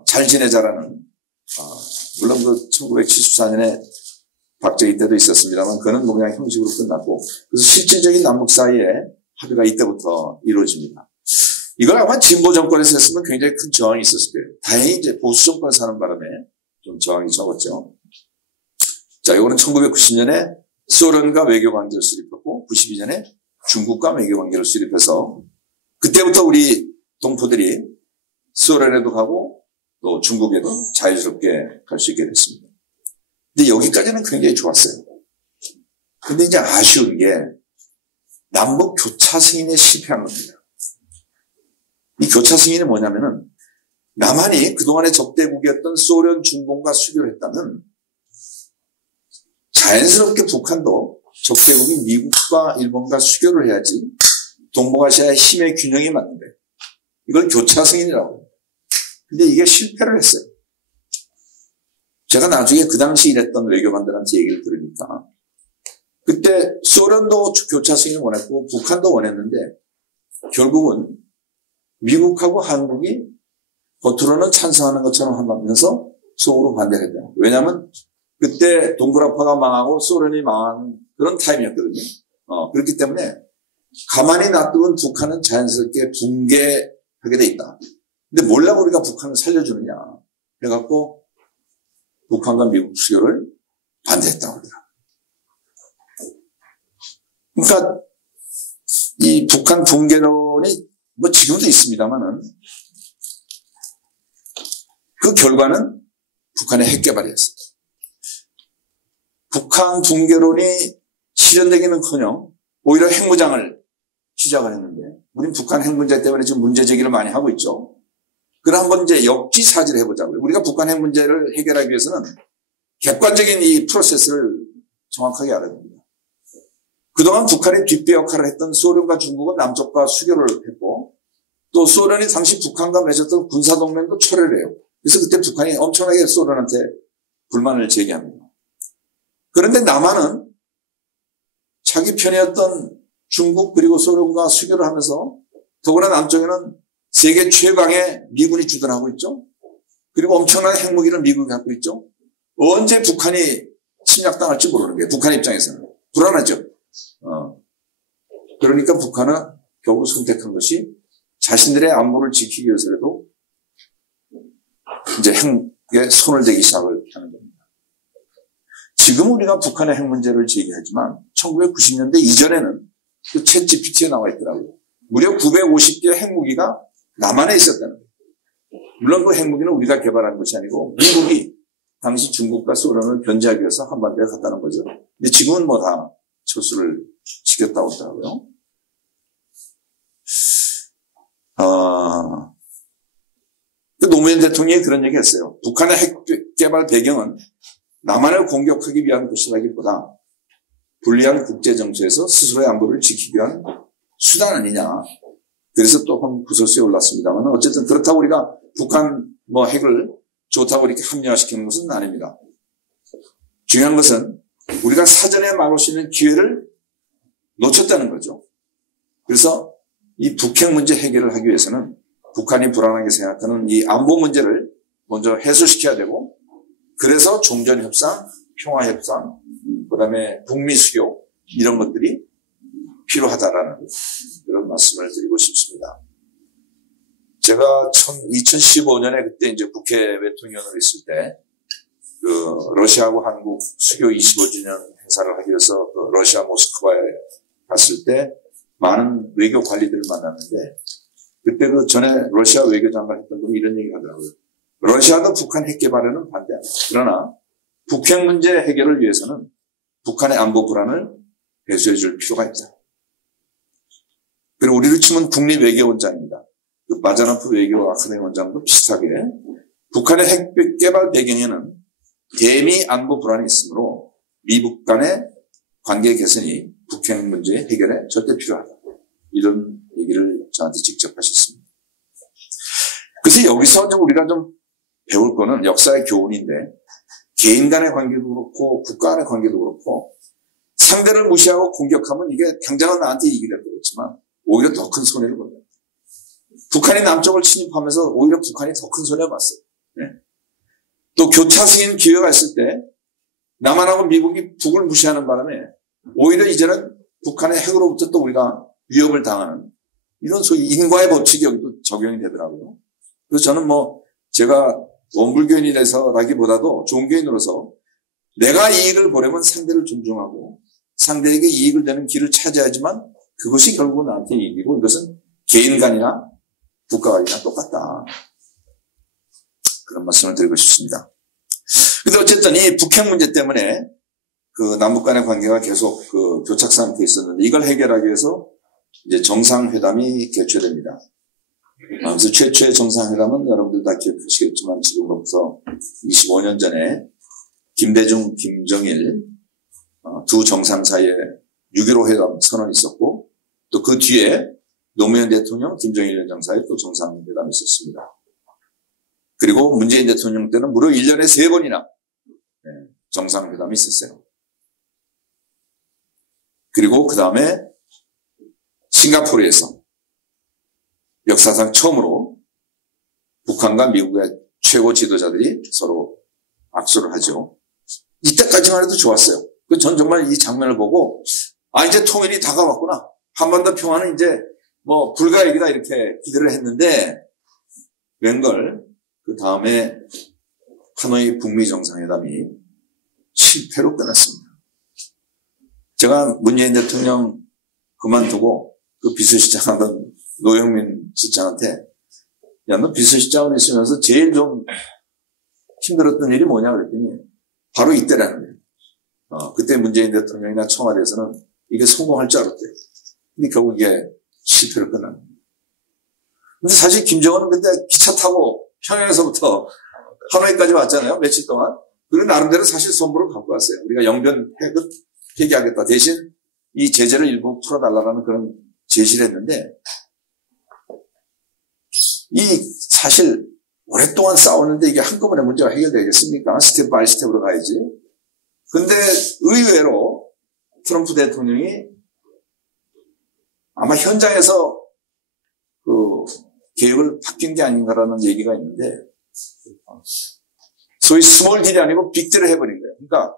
잘 지내자라는 물론 그 1974년에 박정희 때도 있었습니다만 그는 뭐 그냥 형식으로 끝났고 그래서 실질적인 남북 사이에 합의가 이때부터 이루어집니다. 이걸 아마 진보 정권에서 했으면 굉장히 큰 저항이 있었을 거예요. 다행히 이제 보수 정권에서 하는 바람에 좀 저항이 적었죠. 자, 이거는 1990년에 소련과 외교 관계를 수립했고 92년에 중국과 외교 관계를 수립해서 그때부터 우리 동포들이 소련에도 가고 또 중국에도 자유스럽게 갈 수 있게 됐습니다. 근데 여기까지는 굉장히 좋았어요. 근데 이제 아쉬운 게 남북 교차 승인에 실패한 겁니다. 이 교차 승인이 뭐냐면은 남한이 그동안의 적대국이었던 소련, 중공과 수교를 했다면 자연스럽게 북한도 적대국인 미국과 일본과 수교를 해야지 동북아시아의 힘의 균형이 맞는데 이걸 교차 승인이라고 합니다. 근데 이게 실패를 했어요. 제가 나중에 그 당시 일했던 외교관들한테 얘기를 들으니까 그때 소련도 교차 승인을 원했고 북한도 원했는데 결국은 미국하고 한국이 겉으로는 찬성하는 것처럼 하면서 속으로 반대를 했다. 왜냐하면 그때 동그라파가 망하고 소련이 망한 그런 타임이었거든요. 그렇기 때문에 가만히 놔두면 북한은 자연스럽게 붕괴하게 돼 있다. 근데 몰라고 우리가 북한을 살려주느냐 해갖고 북한과 미국 수교를 반대했다고 하더라. 그러니까 이 북한 붕괴론이 뭐 지금도 있습니다만은 그 결과는 북한의 핵 개발이었어요. 북한 붕괴론이 실현되기는커녕 오히려 핵무장을 시작을 했는데 우린 북한 핵 문제 때문에 지금 문제 제기를 많이 하고 있죠. 그럼 한번 이제 역지사지를 해보자고요. 우리가 북한 핵 문제를 해결하기 위해서는 객관적인 이 프로세스를 정확하게 알아야 됩니다. 그동안 북한이 뒷배 역할을 했던 소련과 중국은 남쪽과 수교를 했고 또 소련이 당시 북한과 맺었던 군사동맹도 철회를 해요. 그래서 그때 북한이 엄청나게 소련한테 불만을 제기합니다. 그런데 남한은 자기 편이었던 중국 그리고 소련과 수교를 하면서 더구나 남쪽에는 세계 최강의 미군이 주둔하고 있죠. 그리고 엄청난 핵무기를 미국이 갖고 있죠. 언제 북한이 침략당할지 모르는 게 북한 입장에서는 불안하죠. 그러니까 북한은 결국 선택한 것이 자신들의 안보를 지키기 위해서라도 이제 핵에 손을 대기 시작을 하는 겁니다. 지금 우리가 북한의 핵 문제를 제기하지만 1990년대 이전에는 그 챗 GPT에 나와 있더라고요. 무려 950개의 핵무기가 남한에 있었다는 거예요. 물론 그 핵무기는 우리가 개발한 것이 아니고 미국이 당시 중국과 소련을 견제하기 위해서 한반도에 갔다는 거죠. 근데 지금은 뭐 다 철수를 시켰다고 하더라고요. 노무현 대통령이 그런 얘기 했어요. 북한의 핵 개발 배경은 남한을 공격하기 위한 것이라기보다 불리한 국제정세에서 스스로의 안보를 지키기 위한 수단 아니냐. 그래서 또 한 구설수에 올랐습니다만 어쨌든 그렇다고 우리가 북한 뭐 핵을 좋다고 이렇게 합리화시키는 것은 아닙니다. 중요한 것은 우리가 사전에 막을 수 있는 기회를 놓쳤다는 거죠. 그래서 이 북핵 문제 해결을 하기 위해서는 북한이 불안하게 생각하는 이 안보 문제를 먼저 해소시켜야 되고 그래서 종전협상, 평화협상, 그다음에 북미 수교 이런 것들이 필요하다라는 그런 말씀을 드리고 싶습니다. 제가 2015년에 그때 이제 국회 외통위원으로 있을 때 그 러시아하고 한국 수교 25주년 행사를 하기 위해서 그 러시아 모스크바에 갔을 때 많은 외교 관리들을 만났는데 그때 그 전에 러시아 외교장관 했던 분이 이런 얘기를 하더라고요. 러시아도 북한 핵 개발에는 반대합니다. 그러나 북핵 문제 해결을 위해서는 북한의 안보 불안을 해소해 줄 필요가 있다. 그리고 우리로 치면 국립외교원장입니다. 그 바자노프 외교 아카데미 원장도 비슷하게 북한의 핵 개발 배경에는 대미 안보 불안이 있으므로 미국 간의 관계 개선이 북핵 문제 해결에 절대 필요하다. 이런 얘기를 저한테 직접 하셨습니다. 그래서 여기서 좀 우리가 좀 배울 거는 역사의 교훈인데 개인 간의 관계도 그렇고 국가 간의 관계도 그렇고 상대를 무시하고 공격하면 이게 당장은 나한테 이익이 될 것 같지만 오히려 더 큰 손해를 보여요. 북한이 남쪽을 침입하면서 오히려 북한이 더 큰 손해를 봤어요. 네. 또 교차 승인 기회가 있을 때 남한하고 미국이 북을 무시하는 바람에 오히려 이제는 북한의 핵으로부터 또 우리가 위협을 당하는 이런 소위 인과의 법칙이 여기도 적용이 되더라고요. 그래서 저는 뭐 제가 원불교인이라서라기보다도 종교인으로서 내가 이익을 보려면 상대를 존중하고 상대에게 이익을 되는 길을 찾아야지만 그것이 결국 나한테 이익이고 이것은 개인 간이나 국가 간이나 똑같다. 그런 말씀을 드리고 싶습니다. 근데 어쨌든 이 북핵 문제 때문에 그 남북 간의 관계가 계속 그 교착 상태에 있었는데 이걸 해결하기 위해서 이제 정상회담이 개최됩니다. 그래서 최초의 정상회담은 여러분들 다 기억하시겠지만 지금부터 25년 전에 김대중, 김정일 두 정상 사이에 6.15 회담 선언이 있었고 또 그 뒤에 노무현 대통령, 김정일 위원장 사이에 또 정상회담이 있었습니다. 그리고 문재인 대통령 때는 무려 1년에 3번이나 정상회담이 있었어요. 그리고 그 다음에 싱가포르에서 역사상 처음으로 북한과 미국의 최고 지도자들이 서로 악수를 하죠. 이때까지만 해도 좋았어요. 전 정말 이 장면을 보고 이제 통일이 다가왔구나. 한반도 평화는 이제 뭐 불가역이다 이렇게 기대를 했는데 웬걸 그 다음에 하노이 북미 정상회담이 실패로 끝났습니다. 제가 문재인 대통령 그만두고 그 비서실장 하던 노영민 실장한테 야, 너 비서실장을 있으면서 제일 좀 힘들었던 일이 뭐냐 그랬더니 바로 이때라는 거예요. 그때 문재인 대통령이나 청와대에서는 이게 성공할 줄 알았대요. 근데 결국 이게 실패로 끝난 겁니다. 근데 사실 김정은은 근데 기차 타고 평양에서부터 하노이까지 왔잖아요. 며칠 동안. 그리고 나름대로 사실 선물을 갖고 왔어요. 우리가 영변 폐기하겠다. 대신 이 제재를 일부 풀어달라는 그런 제시를 했는데 이 사실 오랫동안 싸웠는데 이게 한꺼번에 문제가 해결되겠습니까? 스텝 바이 스텝으로 가야지. 근데 의외로 트럼프 대통령이 아마 현장에서 그 계획을 바뀐 게 아닌가라는 얘기가 있는데 소위 스몰 딜이 아니고 빅 딜을 해버린 거예요. 그러니까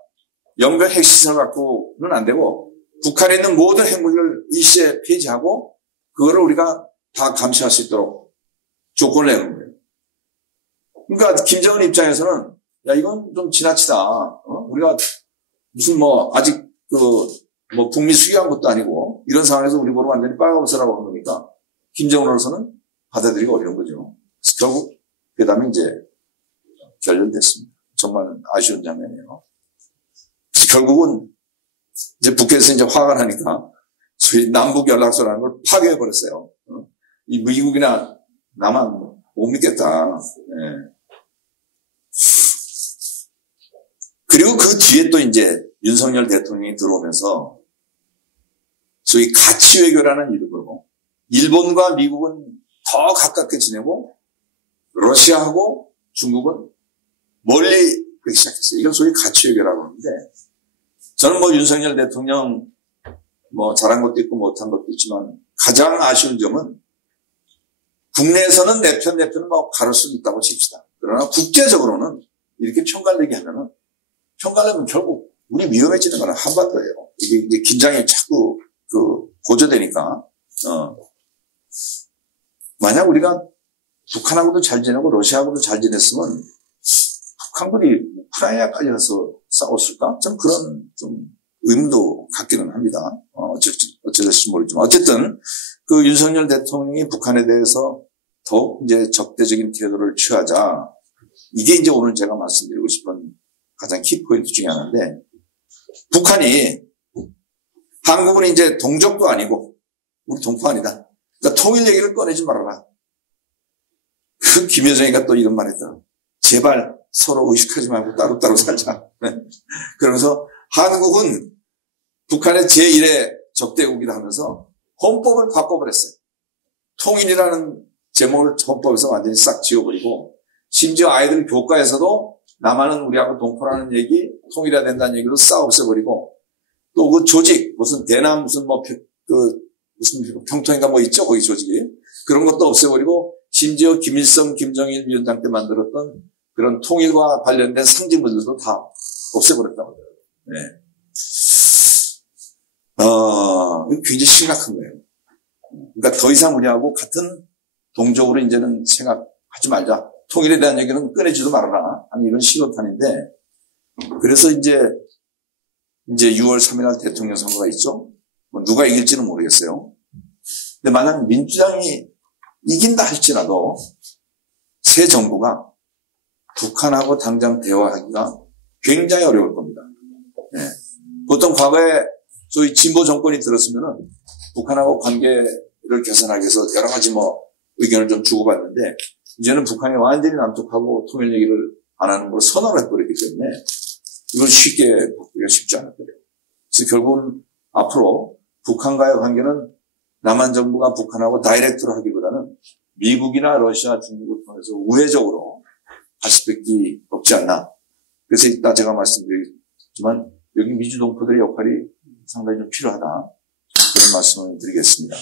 영변 핵시설 갖고는 안 되고 북한에 있는 모든 핵무기를 일시에 폐지하고 그거를 우리가 다 감시할 수 있도록 조건을 내는 거예요. 그러니까 김정은 입장에서는 야 이건 좀 지나치다. 우리가 무슨 뭐 아직 뭐 북미 수교한 것도 아니고 이런 상황에서 우리 보러 완전히 빨가벗으라고 하는 거니까 김정은으로서는 받아들이기 어려운 거죠. 그래서 결국 회담이 이제 결렬됐습니다. 정말 아쉬운 장면이에요. 결국은 이제 북에서 이제 화가 나니까 소위 남북 연락소라는 걸 파괴해 버렸어요. 이 미국이나 나만 못 믿겠다. 네. 그리고 그 뒤에 또 이제 윤석열 대통령이 들어오면서 소위 가치 외교라는 이름으로 일본과 미국은 더 가깝게 지내고 러시아하고 중국은 멀리 그렇게 시작했어요. 이건 소위 가치 외교라고 하는데 저는 뭐 윤석열 대통령 뭐 잘한 것도 있고 못한 것도 있지만 가장 아쉬운 점은 국내에서는 내 편은 뭐 가를 수 있다고 칩시다. 그러나 국제적으로는 이렇게 편갈리게 하면은 편갈리면 결국 우리 위험해지는 건 한반도예요. 이게 긴장이 자꾸 고조되니까 만약 우리가 북한하고도 잘 지내고 러시아하고도 잘 지냈으면 북한군이 우크라이나까지 가서 싸웠을까? 좀 그런 좀 의문도 갖기는 합니다. 어쩔지 모르지만 어쨌든 그 윤석열 대통령이 북한에 대해서 더욱 이제 적대적인 태도를 취하자. 이게 이제 오늘 제가 말씀드리고 싶은 가장 키포인트 중에 하나인데 북한이 한국은 이제 동족도 아니고 우리 동포 아니다. 그러니까 통일 얘기를 꺼내지 말아라. 그 김여정이가 또 이런 말 했더라. 제발 서로 의식하지 말고 따로따로 살자. 그러면서 한국은 북한의 제1의 적대국이라 하면서 헌법을 바꿔버렸어요. 통일이라는 제목을 헌법에서 완전히 싹 지워버리고 심지어 아이들 교과에서도 남한은 우리하고 동포라는 얘기, 통일해야 된다는 얘기로 싹 없애버리고 또 그 조직, 무슨 대남 무슨 무슨 평통인가 뭐 있죠? 거기 조직이. 그런 것도 없애버리고 심지어 김일성, 김정일 위원장 때 만들었던 그런 통일과 관련된 상징물들도 다 없애버렸다고 해요. 네. 이거 굉장히 심각한 거예요. 그러니까 더 이상 우리하고 같은 동족으로 이제는 생각하지 말자. 통일에 대한 얘기는 꺼내지도 말아라. 아니, 이런 시급판인데. 그래서 이제 6월 3일 날 대통령 선거가 있죠. 뭐 누가 이길지는 모르겠어요. 근데 만약 민주당이 이긴다 할지라도 새 정부가 북한하고 당장 대화하기가 굉장히 어려울 겁니다. 네. 보통 과거에 소위 진보 정권이 들었으면은 북한하고 관계를 개선하기 위해서 여러 가지 뭐 의견을 좀 주고받는데 이제는 북한이 완전히 남쪽하고 통일 얘기를 안 하는 걸로 선언을 해버렸기 때문에 이걸 쉽게 바꾸기가 쉽지 않을 거예요. 그래서 결국은 앞으로 북한과의 관계는 남한 정부가 북한하고 다이렉트로 하기보다는 미국이나 러시아, 중국을 통해서 우회적으로 할 수밖에 없지 않나 그래서 이따 제가 말씀드리겠지만 여기 미주동포들의 역할이 상당히 좀 필요하다. 그런 말씀을 드리겠습니다.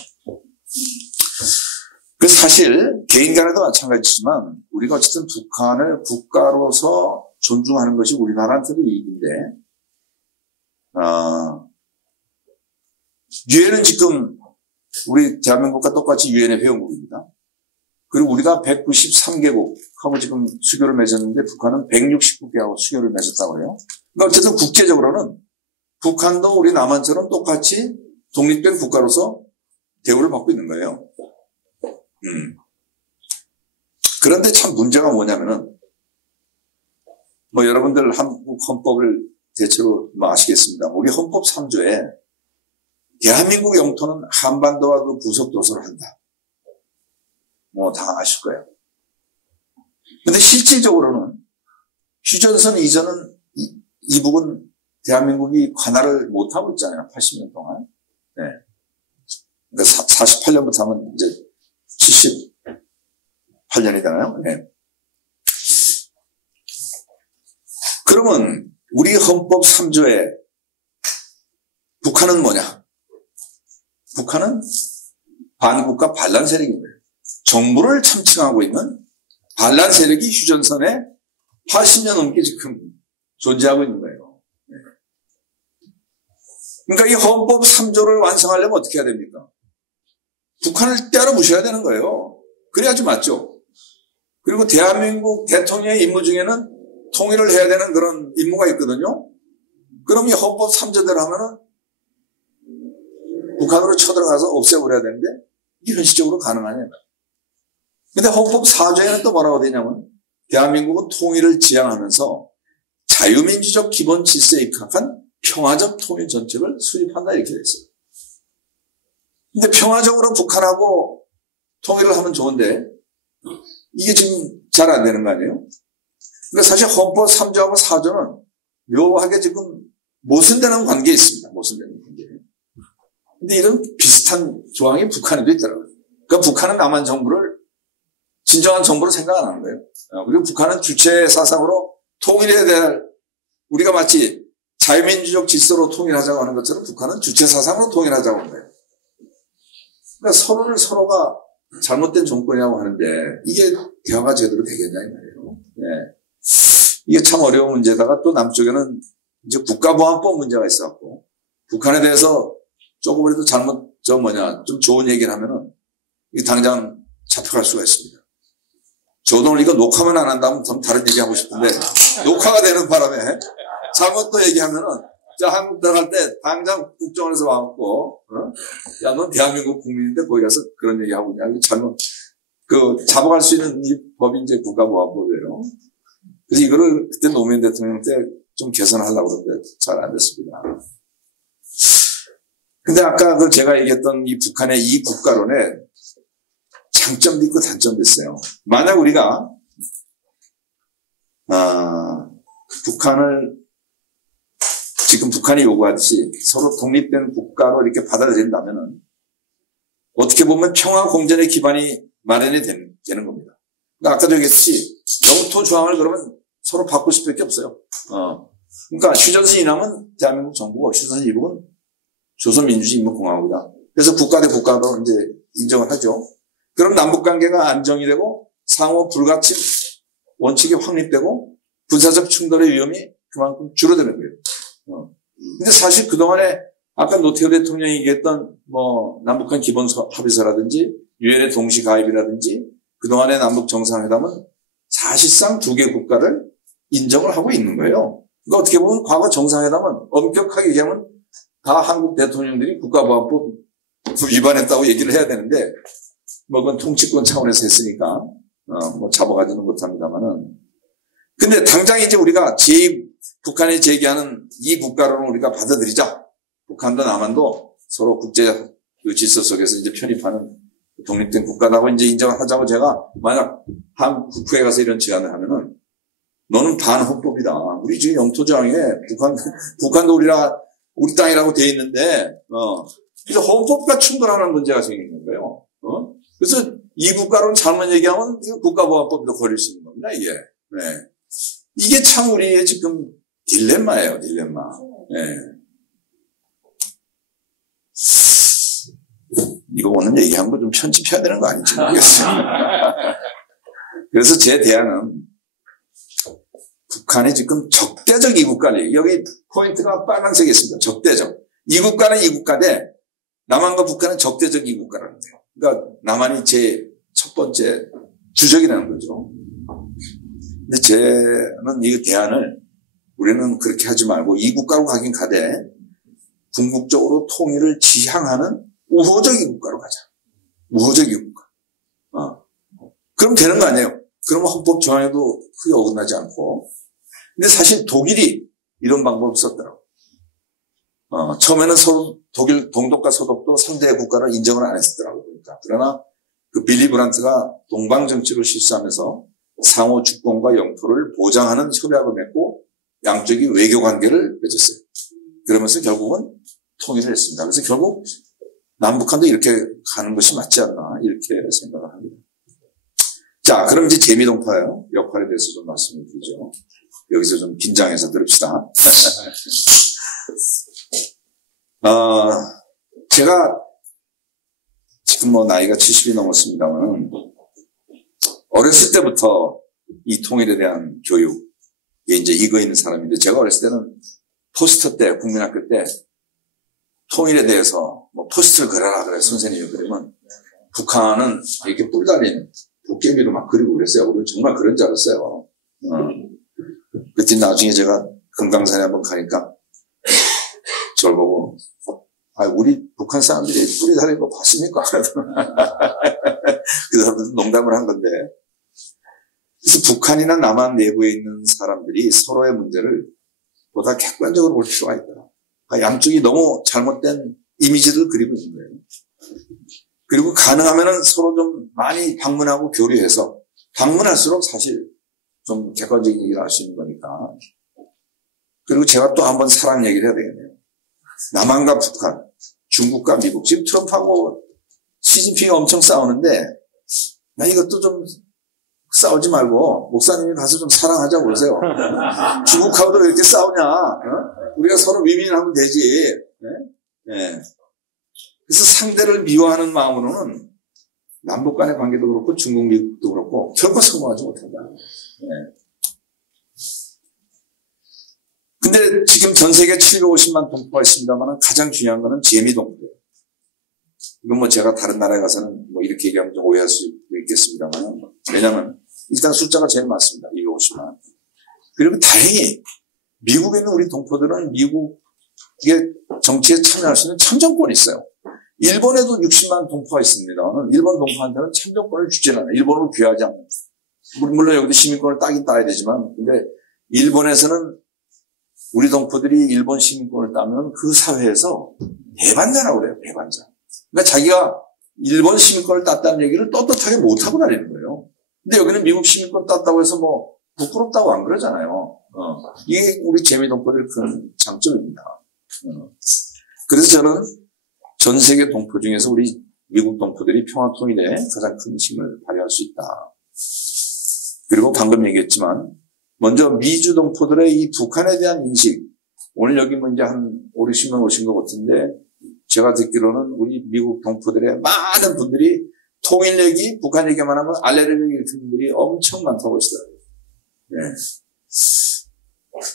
그래서 사실 개인 간에도 마찬가지지만 우리가 어쨌든 북한을 국가로서 존중하는 것이 우리나라한테도 이익인데 유엔은 지금 우리 대한민국과 똑같이 유엔의 회원국입니다. 그리고 우리가 193개국하고 지금 수교를 맺었는데 북한은 169개하고 수교를 맺었다고 해요. 그러니까 어쨌든 국제적으로는 북한도 우리 남한처럼 똑같이 독립된 국가로서 대우를 받고 있는 거예요. 그런데 참 문제가 뭐냐면은 뭐 여러분들 한국 헌법을 대체로 뭐 아시겠습니다. 우리 헌법 3조에 대한민국 영토는 한반도와 그 부속 도서를 한다. 뭐 다 아실 거예요. 근데 실질적으로는 휴전선 이전은 이북은 대한민국이 관할을 못하고 있잖아요. 80년 동안. 네. 그러니까 48년부터 하면 이제 78년이잖아요. 네. 그러면 우리 헌법 3조에 북한은 뭐냐? 북한은 반국가 반란 세력인 거예요. 정부를 참칭하고 있는 반란 세력이 휴전선에 80년 넘게 지금 존재하고 있는 거예요. 그러니까 이 헌법 3조를 완성하려면 어떻게 해야 됩니까? 북한을 때려 부셔야 되는 거예요. 그래야지 맞죠. 그리고 대한민국 대통령의 임무 중에는 통일을 해야 되는 그런 임무가 있거든요. 그럼 이 헌법 3조대로 하면은 북한으로 쳐들어가서 없애버려야 되는데 이게 현실적으로 가능하냐. 근데 헌법 4조에는 또 뭐라고 되냐면 대한민국은 통일을 지향하면서 자유민주적 기본 질서에 입각한 평화적 통일 정책을 수립한다 이렇게 돼 있어요. 근데 평화적으로 북한하고 통일을 하면 좋은데 이게 지금 잘 안 되는 거 아니에요? 그러니까 사실 헌법 3조하고 4조는 묘하게 지금 모순되는 관계에 있습니다. 모순되는 관계. 근데 이런 비슷한 조항이 북한에도 있더라고요. 그러니까 북한은 남한 정부를 진정한 정부로 생각 안 하는 거예요. 그리고 북한은 주체 사상으로 통일해야 될, 우리가 마치 자유민주적 질서로 통일하자고 하는 것처럼 북한은 주체 사상으로 통일하자고 하는 거예요. 그러니까 서로를 서로가 잘못된 정권이라고 하는데 이게 대화가 제대로 되겠냐 이 말이에요. 네. 이게 참 어려운 문제다가 또 남쪽에는 이제 국가보안법 문제가 있어갖고 북한에 대해서 조금이라도 잘못 좀 좋은 얘기를 하면은 이 당장 잡혀갈 수가 있습니다. 저도 오늘 이거 녹화만 안 한다면 좀 다른 얘기 하고 싶은데 녹화가 되는 바람에 잘못 또 얘기하면은 한국 들어갈 때 당장 국정원에서 와갖고 야 넌 대한민국 국민인데 거기 가서 그런 얘기 하고 있냐. 잘못 잡아갈 수 있는 이 법이 이제 국가보안법이에요. 그래서 이거를 그때 노무현 대통령 때 좀 개선하려고 그러는데 잘 안 됐습니다. 근데 아까 제가 얘기했던 이 북한의 이 국가론에 장점도 있고 단점도 있어요. 만약 우리가 북한을 지금 북한이 요구하듯이 서로 독립된 국가로 이렇게 받아들인다면은 어떻게 보면 평화 공존의 기반이 마련이 되는 겁니다. 그러니까 아까도 얘기했듯이 영토 조항을 그러면 서로 바꿀 수밖에 없어요. 그러니까 휴전선 이남은 대한민국 정부고 휴전선 이북은 조선민주주의인민공화국이다. 그래서 국가 대 국가로 이제 인정을 하죠. 그럼 남북 관계가 안정이 되고 상호 불가침 원칙이 확립되고 군사적 충돌의 위험이 그만큼 줄어드는 거예요. 근데 사실 그동안에 아까 노태우 대통령이 얘기했던 뭐 남북한 기본 합의서라든지 유엔의 동시 가입이라든지 그동안의 남북 정상회담은 사실상 두 개 국가를 인정을 하고 있는 거예요. 그러니까 어떻게 보면 과거 정상회담은 엄격하게 얘기하면 다 한국 대통령들이 국가보안법 위반했다고 얘기를 해야 되는데 뭐 그건 통치권 차원에서 했으니까 뭐 잡아가지는 못합니다만은 근데 당장 이제 우리가 북한이 제기하는 이 국가로는 우리가 받아들이자. 북한도 남한도 서로 국제 질서 속에서 이제 편입하는 독립된 국가라고 이제 인정을 하자고 제가 만약 국회에 가서 이런 제안을 하면은 너는 반헌법이다. 우리 지금 영토조항에 북한도 우리 땅이라고 돼 있는데, 그래서 헌법과 충돌하는 문제가 생기는 거예요. 그래서 이 국가로는 잘못 얘기하면 국가보안법도 걸릴 수 있는 겁니다, 이게. 네. 이게 참 우리의 지금 딜레마예요, 딜레마. 예. 이거 오늘 얘기한 거 좀 편집해야 되는 거 아닌지 모르겠어요. 그래서 제 대안은 북한이 지금 적대적 이국관리, 여기 포인트가 빨간색에 있습니다. 적대적. 이국가는 이국가대, 남한과 북한은 적대적 이국가라는 거예요. 그러니까 남한이 제 첫 번째 주적이라는 거죠. 근데 저는 이 대안을 우리는 그렇게 하지 말고 이국가로 가긴 가되 궁극적으로 통일을 지향하는 우호적 이국가로 가자. 우호적 이국가. 그럼 되는 거 아니에요? 그러면 헌법 조항에도 크게 어긋나지 않고. 근데 사실 독일이 이런 방법을 썼더라고요. 처음에는 독일 동독과 서독도 상대 국가를 인정을 안 했었더라고요. 그러나 그 빌리 브란트가 동방 정치를 실시하면서 상호 주권과 영토를 보장하는 협약을 맺고 양쪽이 외교 관계를 맺었어요. 그러면서 결국은 통일을 했습니다. 그래서 결국 남북한도 이렇게 가는 것이 맞지 않나 이렇게 생각을 합니다. 자, 그럼 이제 재미동파의 역할에 대해서 좀 말씀을 드리죠. 여기서 좀 긴장해서 들읍시다. 제가 지금 뭐 나이가 70이 넘었습니다만 어렸을 때부터 이 통일에 대한 교육에 이제 익어 있는 사람인데, 제가 어렸을 때는 포스터 때, 국민학교 때 통일에 대해서 뭐 포스터를 그려라 그래 선생님이. 그러면 북한은 이렇게 뿔 달린 도깨비로 막 그리고 그랬어요. 우리는 정말 그런 줄 알았어요. 그때 나중에 제가 금강산에 한번 가니까 저를 보고 우리 북한 사람들이 뿔이 달린 거 봤습니까? 그 사람들은 농담을 한 건데, 그래서 북한이나 남한 내부에 있는 사람들이 서로의 문제를 보다 객관적으로 볼 필요가 있다. 양쪽이 너무 잘못된 이미지를 그리고 있는 거예요. 그리고 가능하면은 서로 좀 많이 방문하고 교류해서, 방문할수록 사실 좀 객관적인 얘기를 할 수 있는 거니까. 그리고 제가 또 한번 사랑 얘기를 해야 되겠네요. 남한과 북한, 중국과 미국. 지금 트럼프하고 시진핑이 엄청 싸우는데, 나 이것도 좀 싸우지 말고 목사님이 가서 좀 사랑하자고 그러세요. 중국하고도 왜 이렇게 싸우냐? 우리가 서로 위민하면 되지. 네. 그래서 상대를 미워하는 마음으로는 남북 간의 관계도 그렇고 중국, 미국도 그렇고 결코 성공하지 못한다. 네. 근데 지금 전 세계 750만 동포가 있습니다만 가장 중요한 거는 재미동포예요. 이건 뭐 제가 다른 나라에 가서는 뭐 이렇게 얘기하면 좀 오해할 수 있겠습니다만, 왜냐면 일단 숫자가 제일 많습니다. 250만. 그리고 다행히 미국에 있는 우리 동포들은 미국의 정치에 참여할 수 있는 참정권이 있어요. 일본에도 60만 동포가 있습니다만 일본 동포한테는 참정권을 주지는 않아요. 일본을 귀하지 않아요. 물론 여기도 시민권을 따긴 따야 되지만, 근데 일본에서는 우리 동포들이 일본 시민권을 따면 그 사회에서 배반자라고 그래요. 배반자. 그러니까 자기가 일본 시민권을 땄다는 얘기를 떳떳하게 못하고 다니는 거예요. 근데 여기는 미국 시민권 땄다고 해서 뭐 부끄럽다고 안 그러잖아요. 이게 우리 재미동포들의 큰 장점입니다. 그래서 저는 전 세계 동포 중에서 우리 미국 동포들이 평화통일에 가장 큰 힘을 발휘할 수 있다. 그리고 방금 얘기했지만 먼저 미주 동포들의 이 북한에 대한 인식, 오늘 여기 뭐 이제 한 5, 60명 오신 것 같은데, 제가 듣기로는 우리 미국 동포들의 많은 분들이 통일 얘기, 북한 얘기만 하면 알레르기 같은 분들이 엄청 많다고 하시더라고요. 네.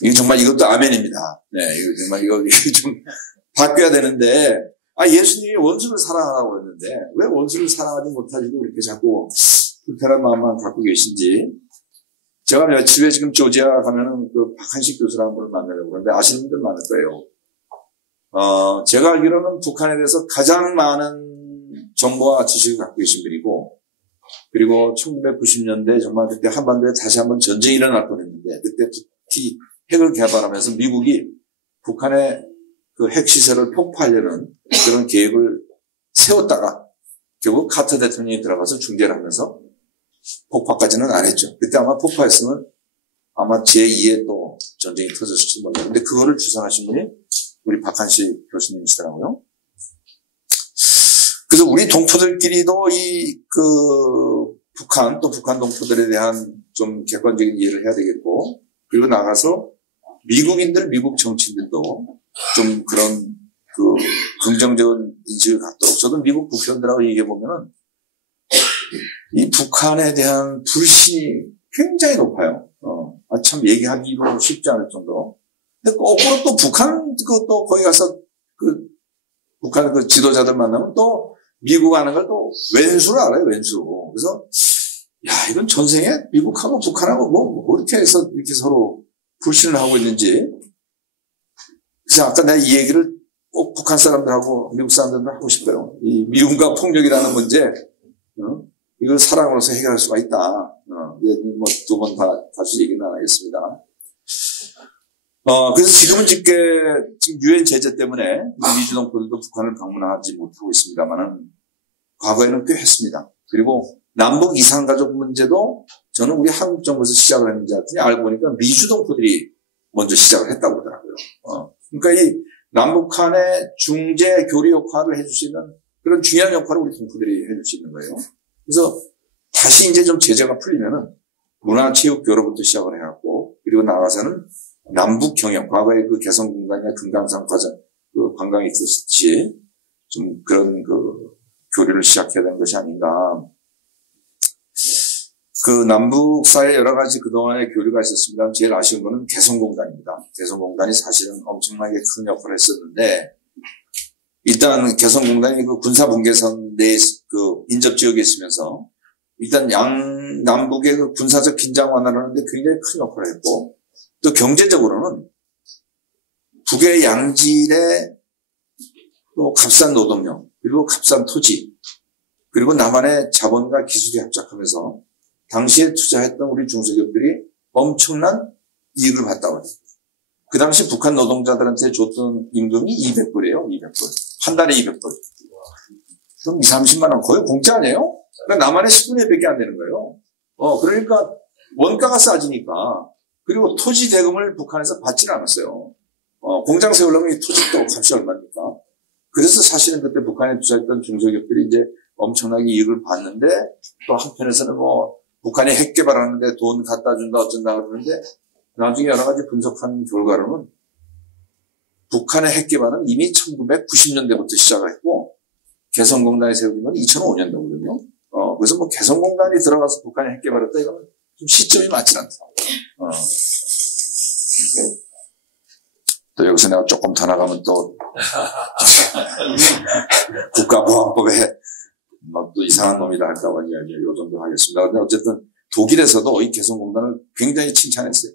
이게 정말 이것도 아멘입니다. 네, 이거 정말 이거 좀 바뀌어야 되는데, 예수님이 원수를 사랑하라고 그랬는데, 왜 원수를 사랑하지 못하지도 그렇게 자꾸 불편한 마음만 갖고 계신지. 제가 집에 지금 조지아 가면은 그 박한식 교수라는 분을 만나려고 그러는데 아시는 분들 많을 거예요. 제가 알기로는 북한에 대해서 가장 많은 정보와 지식을 갖고 계신 분이고, 그리고 1990년대 정말 그때 한반도에 다시 한번 전쟁이 일어날 뻔했는데, 그때 특히 핵을 개발하면서 미국이 북한의 그 핵시설을 폭파하려는 그런 계획을 세웠다가 결국 카터 대통령이 들어가서 중재를 하면서 폭파까지는 안 했죠. 그때 아마 폭파했으면 아마 제2의 또 전쟁이 터졌을지 몰라요. 근데 그거를 주장하신 분이 우리 박한식 교수님이시더라고요. 그래서 우리 동포들끼리도 북한, 또 북한 동포들에 대한 좀 객관적인 이해를 해야 되겠고, 그리고 나가서 미국인들, 미국 정치인들도 좀 그런 그 긍정적인 인식을 갖도록 저도 미국 국회의원들하고 얘기해 보면은 이 북한에 대한 불신이 굉장히 높아요. 참 얘기하기도 쉽지 않을 정도. 근데 거꾸로 또 북한 또 거기 가서 그 북한 그 지도자들 만나면 또 미국 하는 걸 또 왼수로 알아요, 왼수. 그래서 야 이건 전생에 미국하고 북한하고 뭐 이렇게 해서 이렇게 서로 불신을 하고 있는지. 그래서 아까 내가 이 얘기를 꼭 북한 사람들하고 미국 사람들도 하고 싶어요. 이 미움과 폭력이라는 문제, 이걸 사랑으로서 해결할 수가 있다. 뭐 두 번 다시 얘기는 안 하겠습니다. 그래서 지금은 지금 유엔 제재 때문에 미주동포들도 북한을 방문하지 못하고 있습니다만은 과거에는 꽤 했습니다. 그리고 남북 이산가족 문제도 저는 우리 한국 정부에서 시작을 했는지 알았더니 알고 보니까 미주동포들이 먼저 시작을 했다고 그러더라고요. 그러니까 이 남북 간의 중재 교류 역할을 해줄 수 있는 그런 중요한 역할을 우리 동포들이 해줄 수 있는 거예요. 그래서 다시 이제 좀 제재가 풀리면은 문화체육교로부터 시작을 해갖고 그리고 나가서는 남북 경영, 과거에 그 개성공단이나 금강산 과정, 그 관광이 있었지, 좀 그런 그 교류를 시작해야 되는 것이 아닌가. 그 남북 사이에 여러 가지 그동안의 교류가 있었습니다. 제일 아쉬운 거는 개성공단입니다. 개성공단이 사실은 엄청나게 큰 역할을 했었는데, 일단 개성공단이 그 군사분계선 내 그 인접지역에 있으면서, 일단 남북의 그 군사적 긴장 완화를 하는데 굉장히 큰 역할을 했고, 또 경제적으로는 북의 양질의 또 값싼 노동력, 그리고 값싼 토지, 그리고 남한의 자본과 기술이 합작하면서 당시에 투자했던 우리 중소기업들이 엄청난 이익을 봤다고 해요. 그 당시 북한 노동자들한테 줬던 임금이 200불이에요. 200불. 한 달에 200불. 그럼 20-30만 원 거의 공짜 아니에요? 그러니까 남한의 10분의 1밖에 안 되는 거예요. 그러니까 원가가 싸지니까. 그리고 토지 대금을 북한에서 받지는 않았어요. 공장 세우려면 이 토지도 값이 얼마입니까? 그래서 사실은 그때 북한에 투자했던 중소기업들이 이제 엄청나게 이익을 봤는데 또 한편에서는 뭐 북한이 핵 개발하는데 돈 갖다 준다 어쩐다 그러는데 나중에 여러 가지 분석한 결과로는 북한의 핵 개발은 이미 1990년대부터 시작을 했고 개성공단이 세워진 건 2005년도거든요. 그래서 뭐 개성공단이 들어가서 북한이 핵 개발했다 이거는 좀 시점이 맞지 않다. 또 여기서 내가 조금 더 나가면 또 국가보안법에 막 또 이상한 놈이다 할까봐 이야기 요 정도 하겠습니다. 근데 어쨌든 독일에서도 이 개성공단을 굉장히 칭찬했어요.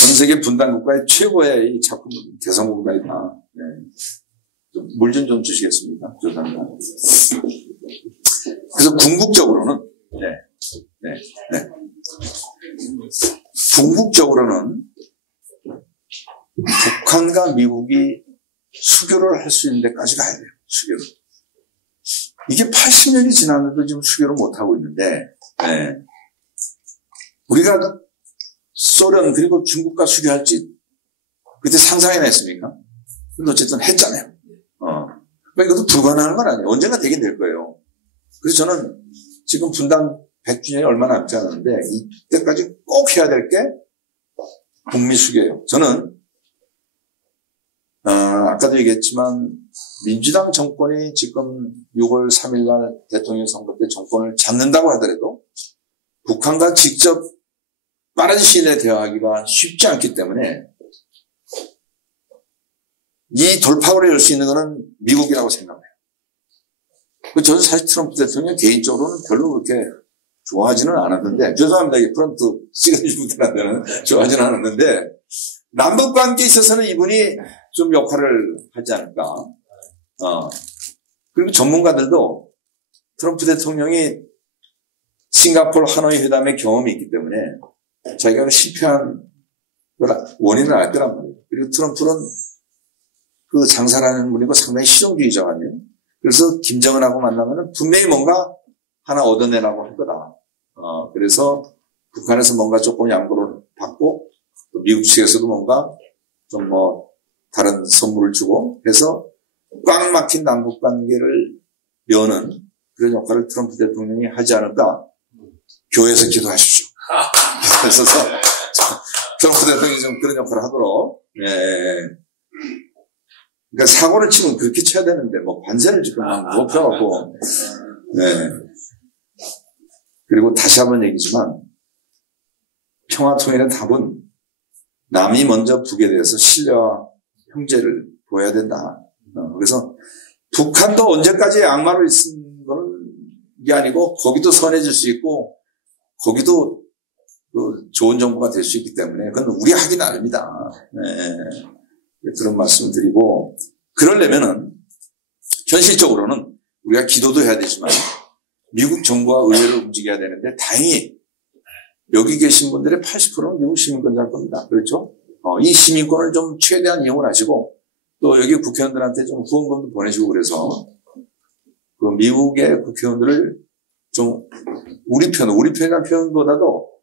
전 세계 분단국가의 최고의 이 작품 개성공단이다. 네. 물 좀 주시겠습니다. 죄송합니다. 그래서 궁극적으로는 궁극적으로는 북한과 미국이 수교를 할 수 있는 데까지 가야 돼요. 수교를. 이게 80년이 지났는데도 지금 수교를 못하고 있는데, 우리가 소련 그리고 중국과 수교할지 그때 상상이나 했습니까? 근데 어쨌든 했잖아요. 그러니까 이것도 불가능한 건 아니에요. 언젠가 되긴 될 거예요. 그래서 저는 지금 분단 100주년이 얼마 남지 않았는데 이때까지 꼭 해야 될 게 북미 수교예요. 저는 아까도 얘기했지만 민주당 정권이 지금 6월 3일 날 대통령 선거 때 정권을 잡는다고 하더라도 북한과 직접 빠른 시일 내에 대화하기가 쉽지 않기 때문에 이 돌파구를 열 수 있는 것은 미국이라고 생각해요. 저는 사실 트럼프 대통령 개인적으로는 별로 그렇게 좋아하지는 않았는데, 죄송합니다. 이 프런트 시그니처부터는 좋아하지는 않았는데, 남북 관계에 있어서는 이분이 좀 역할을 하지 않을까. 그리고 전문가들도 트럼프 대통령이 싱가포르 하노이 회담의 경험이 있기 때문에 자기가 실패한 원인을 알 거란 말이에요. 그리고 트럼프는 그 장사라는 분이고 상당히 실용주의자가 아니에요. 그래서 김정은하고 만나면은 분명히 뭔가 하나 얻어내라고 할 거다. 그래서 북한에서 뭔가 조금 양보를 받고 또 미국 측에서도 뭔가 좀 뭐 다른 선물을 주고 해서 꽉 막힌 남북 관계를 여는 그런 역할을 트럼프 대통령이 하지 않을까. 교회에서 기도하십시오. 그래서 트럼프 대통령이 좀 그런 역할을 하도록, 예. 그러니까 사고를 치면 그렇게 쳐야 되는데, 뭐, 관세를 지금 못 펴갖고, 예. 그리고 다시 한번 얘기지만, 평화통일의 답은 남이 먼저 북에 대해서 신뢰와 형제를 보여야 된다. 그래서 북한도 언제까지 악마로 있는 거는 게 아니고, 거기도 선해질 수 있고, 거기도 그 좋은 정부가 될 수 있기 때문에 그건 우리 하기 나름이다. 네. 그런 말씀을 드리고, 그러려면은 현실적으로는 우리가 기도도 해야 되지만 미국 정부와 의회를 움직여야 되는데, 다행히 여기 계신 분들의 80%는 미국 시민권자일 겁니다. 그렇죠? 이 시민권을 좀 최대한 이용을 하시고, 또 여기 국회의원들한테 좀 후원금도 보내시고, 그래서 그 미국의 국회의원들을 좀 우리 편이라는 표현보다도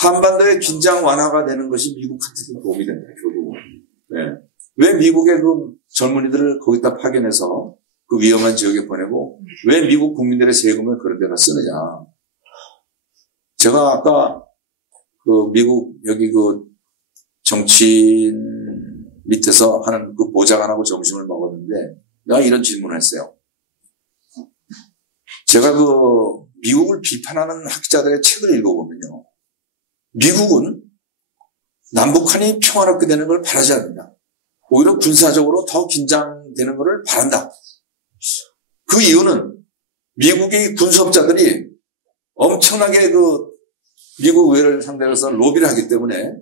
한반도의 긴장 완화가 되는 것이 미국한테도 도움이 된다, 결국은. 네. 왜 미국의 그 젊은이들을 거기다 파견해서 그 위험한 지역에 보내고, 왜 미국 국민들의 세금을 그런 데다 쓰느냐. 제가 아까 그 미국 여기 그 정치인 밑에서 하는 그 보좌관하고 점심을 먹었는데, 내가 이런 질문을 했어요. 제가 그 미국을 비판하는 학자들의 책을 읽어보면요, 미국은 남북한이 평화롭게 되는 걸 바라지 않는다. 오히려 군사적으로 더 긴장되는 것을 바란다. 그 이유는 미국의 군수업자들이 엄청나게 그 미국 의회를 상대로 해서 로비를 하기 때문에,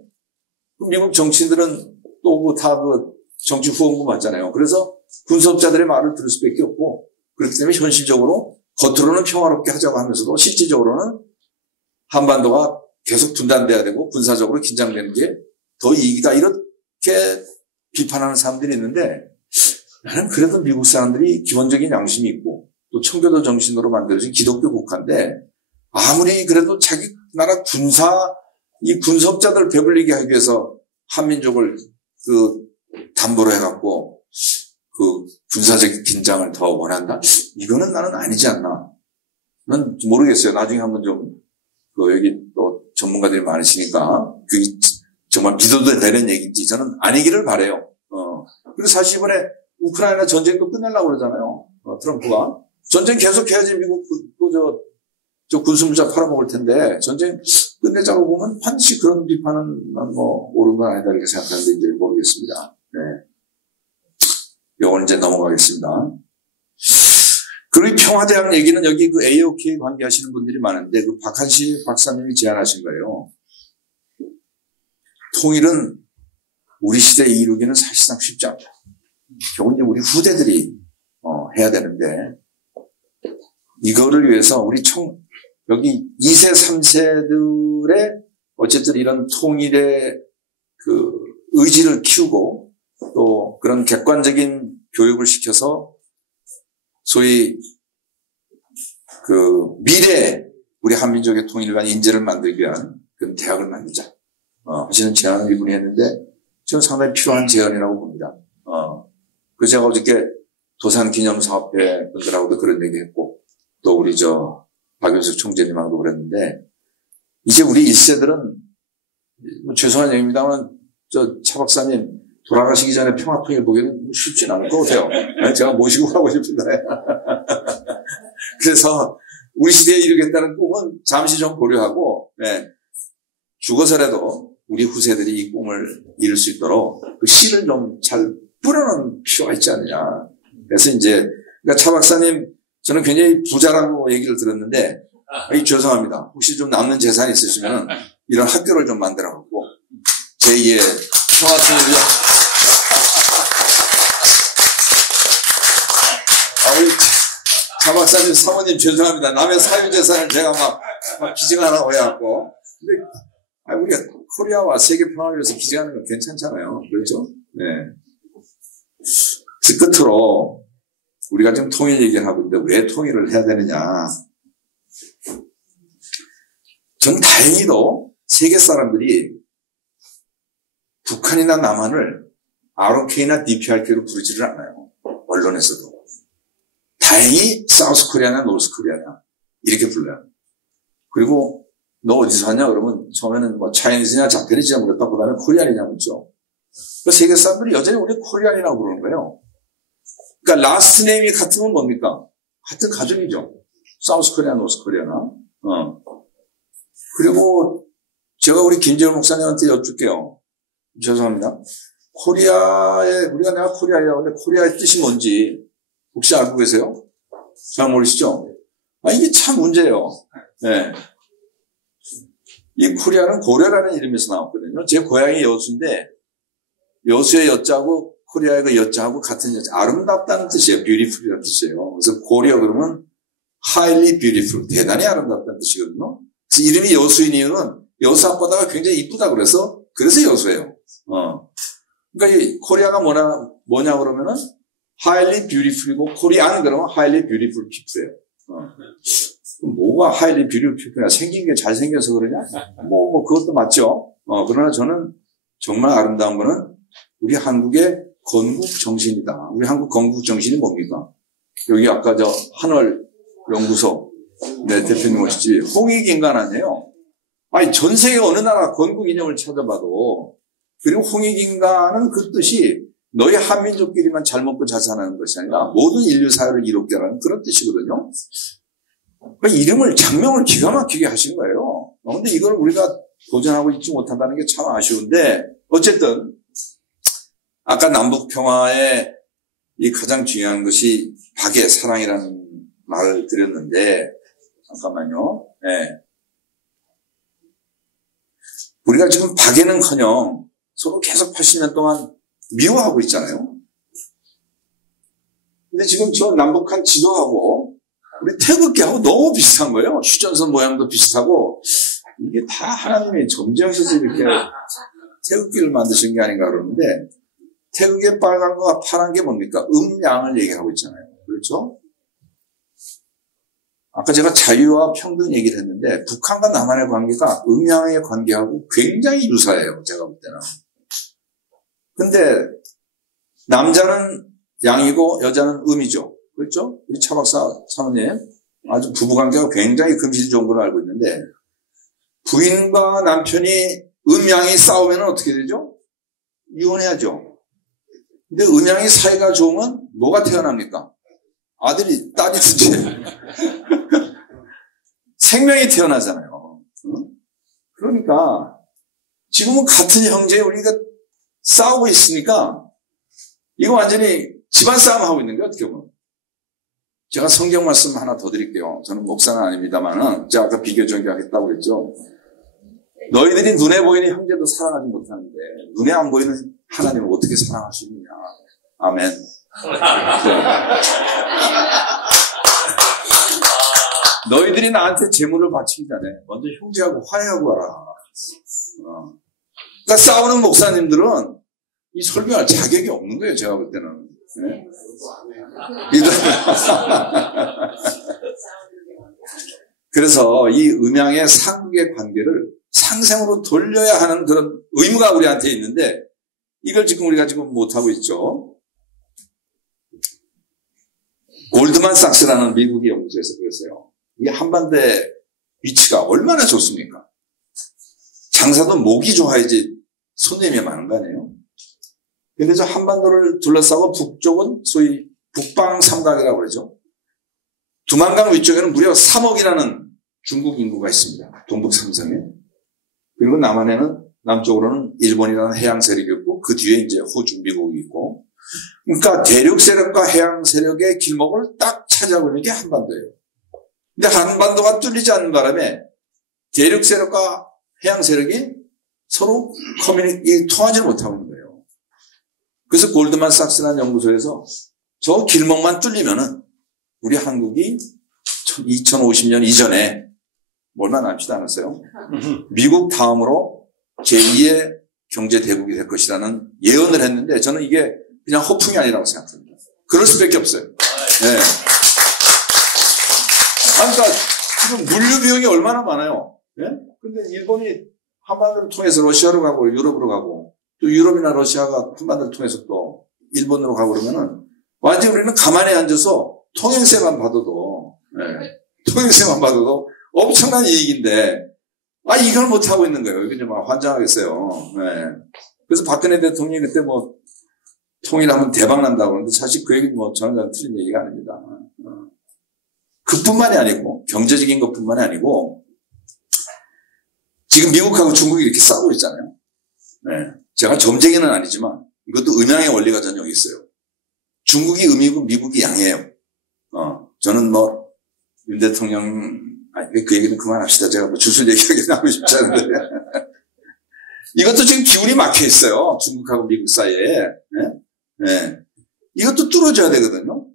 미국 정치인들은 또 다 그 정치 후원금 받잖아요. 그래서 군수업자들의 말을 들을 수밖에 없고, 그렇기 때문에 현실적으로 겉으로는 평화롭게 하자고 하면서도 실질적으로는 한반도가 계속 분단돼야 되고 군사적으로 긴장되는 게 더 이익이다, 이렇게 비판하는 사람들이 있는데, 나는 그래도 미국 사람들이 기본적인 양심이 있고 또 청교도 정신으로 만들어진 기독교 국가인데, 아무리 그래도 자기 나라 이 군사업자들 배불리게 하기 위해서 한민족을 그 담보로 해갖고 그 군사적 긴장을 더 원한다? 이거는 나는 아니지 않나. 난 모르겠어요. 나중에 한번 좀, 여기 또 전문가들이 많으시니까, 그게 정말 믿어도 되는 얘기인지 저는 아니기를 바라요. 그리고 사실 이번에 우크라이나 전쟁도 끝내려고 그러잖아요. 트럼프가. 전쟁 계속해야지 미국 저 군수물자 팔아먹을 텐데, 전쟁 끝내자고 보면 반드시 그런 비판은 난 뭐 옳은 건 아니다 이렇게 생각하는데, 이제 모르겠습니다. 네. 요거는 이제 넘어가겠습니다. 그리고 평화대학 얘기는 여기 그 AOK 관계하시는 분들이 많은데, 그 박한시 박사님이 제안하신 거예요. 통일은 우리 시대에 이루기는 사실상 쉽지 않다. 결국 이제 우리 후대들이 해야 되는데, 이거를 위해서 우리 여기 2세, 3세들의 어쨌든 이런 통일의 그 의지를 키우고, 또 그런 객관적인 교육을 시켜서 소위 그 미래 우리 한민족의 통일과 인재를 만들기 위한 그런 대학을 만들자 하시는 제안을 이분이 했는데, 저는 상당히 필요한 제안이라고 봅니다. 그래서 제가 어저께 도산기념사업회 분들하고도 그런 얘기했고, 또 우리 박윤석 총재님하고도 그랬는데, 이제 우리 1세들은 죄송한 얘기입니다만 차 박사님 돌아가시기 전에 평화통일 보기는 쉽진 않을 것 같아요. 제가 모시고 가고 싶은데. 그래서 우리 시대에 이루겠다는 꿈은 잠시 좀 고려하고, 네, 죽어서라도 우리 후세들이 이 꿈을 이룰 수 있도록 그 씨를 좀 잘 뿌려놓은 필요가 있지 않느냐. 그래서 이제, 그러니까 차 박사님, 저는 굉장히 부자라고 얘기를 들었는데, 죄송합니다. 혹시 좀 남는 재산이 있으시면 이런 학교를 좀 만들어갖고 제2의 평화통일을. 우리 차 박사님, 사모님 죄송합니다. 남의 사유재산을 제가 막 기증하라고 해갖고. 근데 우리가 코리아와 세계 평화를 위해서 기증하는 건 괜찮잖아요. 그렇죠? 네. 그래서 끝으로 우리가 지금 통일 얘기를 하고 있는데 왜 통일을 해야 되느냐. 전 다행히도 세계 사람들이 북한이나 남한을 ROK나 DPRK로 부르지를 않아요. 언론에서도. 다행히 사우스 코리아나 노스 코리아나 이렇게 불러요. 그리고 너 어디서 왔냐? 그러면 처음에는 뭐 차이니즈냐, 자페니즈냐 물었다. 그 다음에 코리안이냐 묻죠. 그래서 세계 사람들이 여전히 우리 코리안이라고 부르는 거예요. 그러니까 라스트 네임이 같으면 뭡니까? 같은 가족이죠. 사우스 코리아, 노스 코리아나. 그리고 제가 우리 김재훈 목사님한테 여쭙게요. 죄송합니다. 내가 코리아라고 하는데 코리아의 뜻이 뭔지 혹시 알고 계세요? 잘 모르시죠? 이게 참 문제예요. 네. 이 코리아는 고려라는 이름에서 나왔거든요. 제 고향이 여수인데, 여수의 여자하고 코리아의 그 여자하고 같은 여자. 아름답다는 뜻이에요. beautiful이라는 뜻이에요. 그래서 고려 그러면 highly beautiful. 대단히 아름답다는 뜻이거든요. 그래서 이름이 여수인 이유는 여수 앞바다가 굉장히 이쁘다 그래서 여수예요. 그러니까 이 코리아가 뭐냐 그러면은 highly beautiful이고 코리안 그러면 highly beautiful people예요. 뭐가 highly beautiful people냐? 생긴 게 잘생겨서 그러냐? 그것도 맞죠. 그러나 저는 정말 아름다운 거는 우리 한국의 건국 정신이다. 우리 한국 건국 정신이 뭡니까? 여기 아까 저 한월 연구소 대표님 오시지 홍익인간 아니에요. 전 세계 어느 나라 건국 이념을 찾아봐도 그리고 홍익인간은 그 뜻이 너희 한민족끼리만 잘 먹고 잘 사는 것이 아니라 모든 인류 사회를 이롭게 하는 그런 뜻이거든요. 이름을 장명을 기가 막히게 하신 거예요. 그런데 이걸 우리가 도전하고 있지 못한다는 게 참 아쉬운데 어쨌든 아까 남북 평화의 이 가장 중요한 것이 박의 사랑이라는 말을 드렸는데 잠깐만요. 네. 우리가 지금 박에는커녕 서로 계속 80년 동안 미워하고 있잖아요. 근데 지금 저 남북한 지도하고 우리 태극기하고 너무 비슷한 거예요. 휴전선 모양도 비슷하고 이게 다 하나님이 점지하셔서 이렇게 태극기를 만드신 게 아닌가 그러는데 태극기의 빨간과 파란 게 뭡니까? 음양을 얘기하고 있잖아요. 그렇죠? 아까 제가 자유와 평등 얘기를 했는데 북한과 남한의 관계가 음양의 관계하고 굉장히 유사해요. 제가 볼 때는. 근데 남자는 양이고 여자는 음이죠. 그렇죠? 우리 차 박사 사모님 아주 부부관계가 굉장히 금실 좋은 걸로 알고 있는데 부인과 남편이 음양이 싸우면 어떻게 되죠? 이혼해야죠. 근데 음양이 사이가 좋으면 뭐가 태어납니까? 아들이, 딸이든지 생명이 태어나잖아요. 그러니까 지금은 같은 형제 우리가 싸우고 있으니까 이거 완전히 집안 싸움 하고 있는 거예요. 어떻게 보면. 제가 성경 말씀 하나 더 드릴게요. 저는 목사는 아닙니다만은 제가 아까 비교적이 하겠다고 그랬죠. 너희들이 눈에 보이는 형제도 사랑하지 못하는데 눈에 안 보이는 하나님을 어떻게 사랑할 수 있느냐. 아멘. 네. 너희들이 나한테 재물을 바치기 전에 먼저 형제하고 화해하고 와라. 그러니까 싸우는 목사님들은 이 설교할 자격이 없는 거예요. 제가 볼 때는. 네? 그래서 이 음양의 상국의 관계를 상생으로 돌려야 하는 그런 의무가 우리한테 있는데 이걸 지금 우리가 지금 못하고 있죠. 골드만삭스라는 미국의 연구소에서 그랬어요. 이 한반도의 위치가 얼마나 좋습니까? 장사도 목이 좋아야지 손님이 많은 거 아니에요? 근데 저 한반도를 둘러싸고 북쪽은 소위 북방 삼각이라고 그러죠. 두만강 위쪽에는 무려 3억이라는 중국 인구가 있습니다. 동북 삼성에. 그리고 남쪽으로는 일본이라는 해양 세력이 있고 그 뒤에 이제 호주, 미국이 있고. 그러니까 대륙 세력과 해양 세력의 길목을 딱 차지하고 있는 게 한반도예요. 근데 한반도가 뚫리지 않는 바람에 대륙 세력과 해양 세력이 서로 통하지 못하고 있는 거예요. 그래서 골드만삭스라는 연구소에서 저 길목만 뚫리면은 우리 한국이 2050년 이전에 얼마 남지도 않았어요. 미국 다음으로 제2의 경제 대국이 될 것이라는 예언을 했는데 저는 이게 그냥 허풍이 아니라고 생각합니다. 그럴 수밖에 없어요. 네. 그러니까 지금 물류 비용이 얼마나 많아요. 네? 근데 일본이 한반도를 통해서 러시아로 가고 유럽으로 가고 또 유럽이나 러시아가 한반도를 통해서 또 일본으로 가고 그러면은 완전히 우리는 가만히 앉아서 통행세만 받아도 네. 통행세만 받아도 엄청난 이익인데 이걸 못하고 있는 거예요. 이게 막 환장하겠어요. 네. 그래서 박근혜 대통령이 그때 뭐 통일하면 대박 난다고 그러는데 사실 그 얘기는 뭐 저는 틀린 얘기가 아닙니다. 그뿐만이 아니고 경제적인 것뿐만이 아니고 지금 미국하고 중국이 이렇게 싸우고 있잖아요. 네. 제가 점쟁이는 아니지만 이것도 음양의 원리가 전혀 있어요. 중국이 음이고 미국이 양이에요. 저는 뭐 윤 대통령 그 얘기는 그만합시다. 제가 뭐 주술 얘기하기는 하고 싶지 않은데 이것도 지금 기운이 막혀 있어요. 중국하고 미국 사이에. 네? 네. 이것도 뚫어져야 되거든요.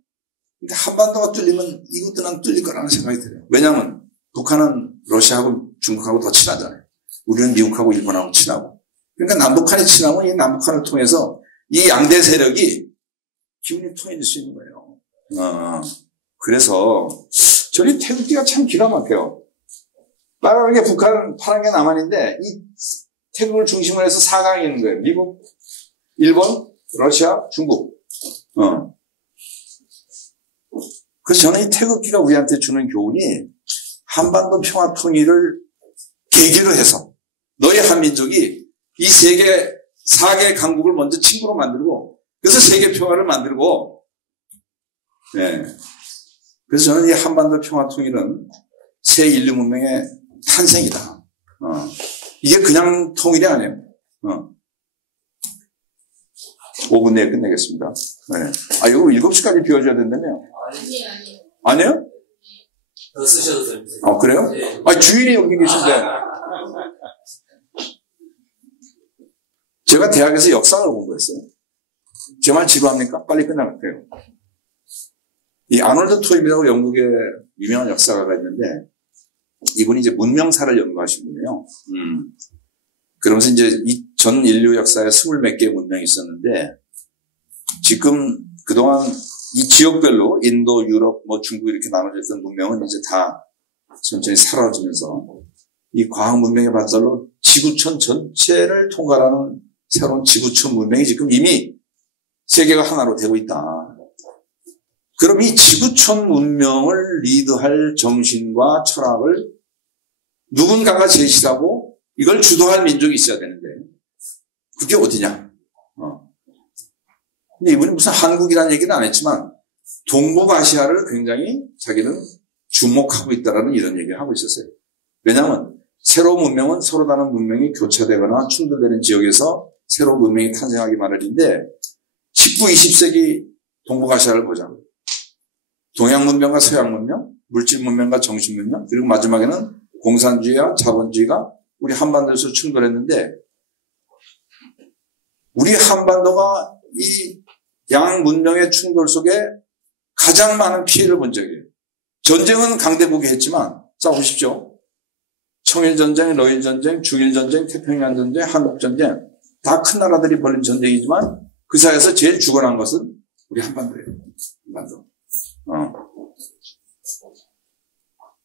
근데 한반도가 뚫리면 이것도 난 뚫릴 거라는 생각이 들어요. 왜냐하면 북한은 러시아하고 중국하고 더 친하잖아요. 우리는 미국하고 일본하고 친하고. 그러니까 남북한이 친하면 이 남북한을 통해서 이 양대 세력이 기운이 통해질 수 있는 거예요. 그래서 저희 태극기가 참 기가 막혀요. 빨간 게 북한, 파란 게 남한인데 이 태극을 중심으로 해서 4강이 있는 거예요. 미국, 일본, 러시아, 중국. 그래서 저는 이 태극기가 우리한테 주는 교훈이 한반도 평화 통일을 계기로 해서 너희 한민족이 이 세계 4개 강국을 먼저 친구로 만들고 그래서 세계 평화를 만들고 네. 그래서 저는 이 한반도 평화 통일은 새 인류 문명의 탄생이다. 이게 그냥 통일이 아니에요. 5분 내에 끝내겠습니다. 네. 이거 7시까지 비워줘야 된다며요? 아니에요? 더 쓰셔도 됩니다. 그래요? 네. 주인이 여기 계신데. 제가 대학에서 역사를 공부했어요. 제 말 지루합니까? 빨리 끝나갈게요. 이 아놀드 토임이라고 영국의 유명한 역사가가 있는데 이분이 이제 문명사를 연구하신 분이에요. 그러면서 이제 전 인류 역사에 20몇 개의 문명이 있었는데 지금 그동안 이 지역별로 인도, 유럽, 중국 이렇게 나눠졌던 문명은 이제 다 천천히 사라지면서 이 과학 문명의 발달로 지구촌 전체를 통과하는 새로운 지구촌 문명이 지금 이미 세계가 하나로 되고 있다. 그럼 이 지구촌 문명을 리드할 정신과 철학을 누군가가 제시하고 이걸 주도할 민족이 있어야 되는데 그게 어디냐? 근데 이분이 무슨 한국이라는 얘기는 안 했지만 동북아시아를 굉장히 자기는 주목하고 있다라는 이런 얘기를 하고 있었어요. 왜냐하면 새로운 문명은 서로 다른 문명이 교차되거나 충돌되는 지역에서 새로운 문명이 탄생하기 마련인데 19, 20세기 동북아시아를 보자. 동양 문명과 서양 문명, 물질 문명과 정신 문명, 그리고 마지막에는 공산주의와 자본주의가 우리 한반도에서 충돌했는데 우리 한반도가 이 양 문명의 충돌 속에 가장 많은 피해를 본 적이에요. 전쟁은 강대국이 했지만 싸우십시오. 청일전쟁, 러일전쟁, 중일전쟁, 태평양전쟁, 한국전쟁 다 큰 나라들이 벌린 전쟁이지만 그 사이에서 제일 죽어난 것은 우리 한반도예요. 한반도.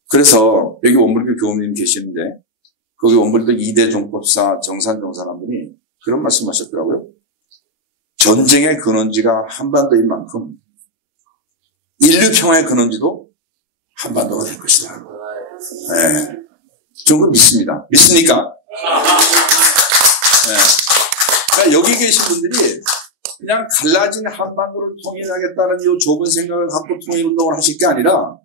그래서 여기 원불교 교우님 계시는데 거기 원불교 2대 종법사 정산종산 한 분이 그런 말씀하셨더라고요. 전쟁의 근원지가 한반도인 만큼 인류 평화의 근원지도 한반도가 될 것이다. 네. 저는 그거 믿습니다. 믿습니까? 네. 그러니까 여기 계신 분들이 그냥 갈라진 한반도를 통일하겠다는 이 좁은 생각을 갖고 통일운동을 하실 게 아니라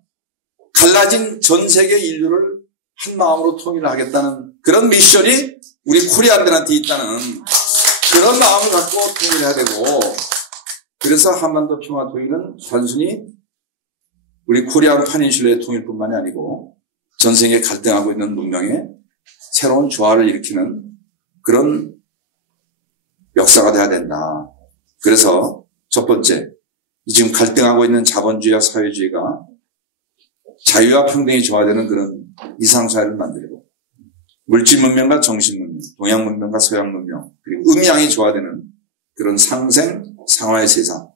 갈라진 전 세계 인류를 한 마음으로 통일하겠다는 그런 미션이 우리 코리안들한테 있다는 그런 마음을 갖고 통일해야 되고 그래서 한반도 평화 통일은 단순히 우리 코리안 파닌슐라의 통일뿐만이 아니고 전 세계에 갈등하고 있는 문명에 새로운 조화를 일으키는 그런 역사가 돼야 된다. 그래서 첫 번째, 지금 갈등하고 있는 자본주의와 사회주의가 자유와 평등이 조화되는 그런 이상사회를 만들고 물질 문명과 정신 문명, 동양 문명과 서양 문명 그리고 음양이 조화되는 그런 상생, 상화의 세상.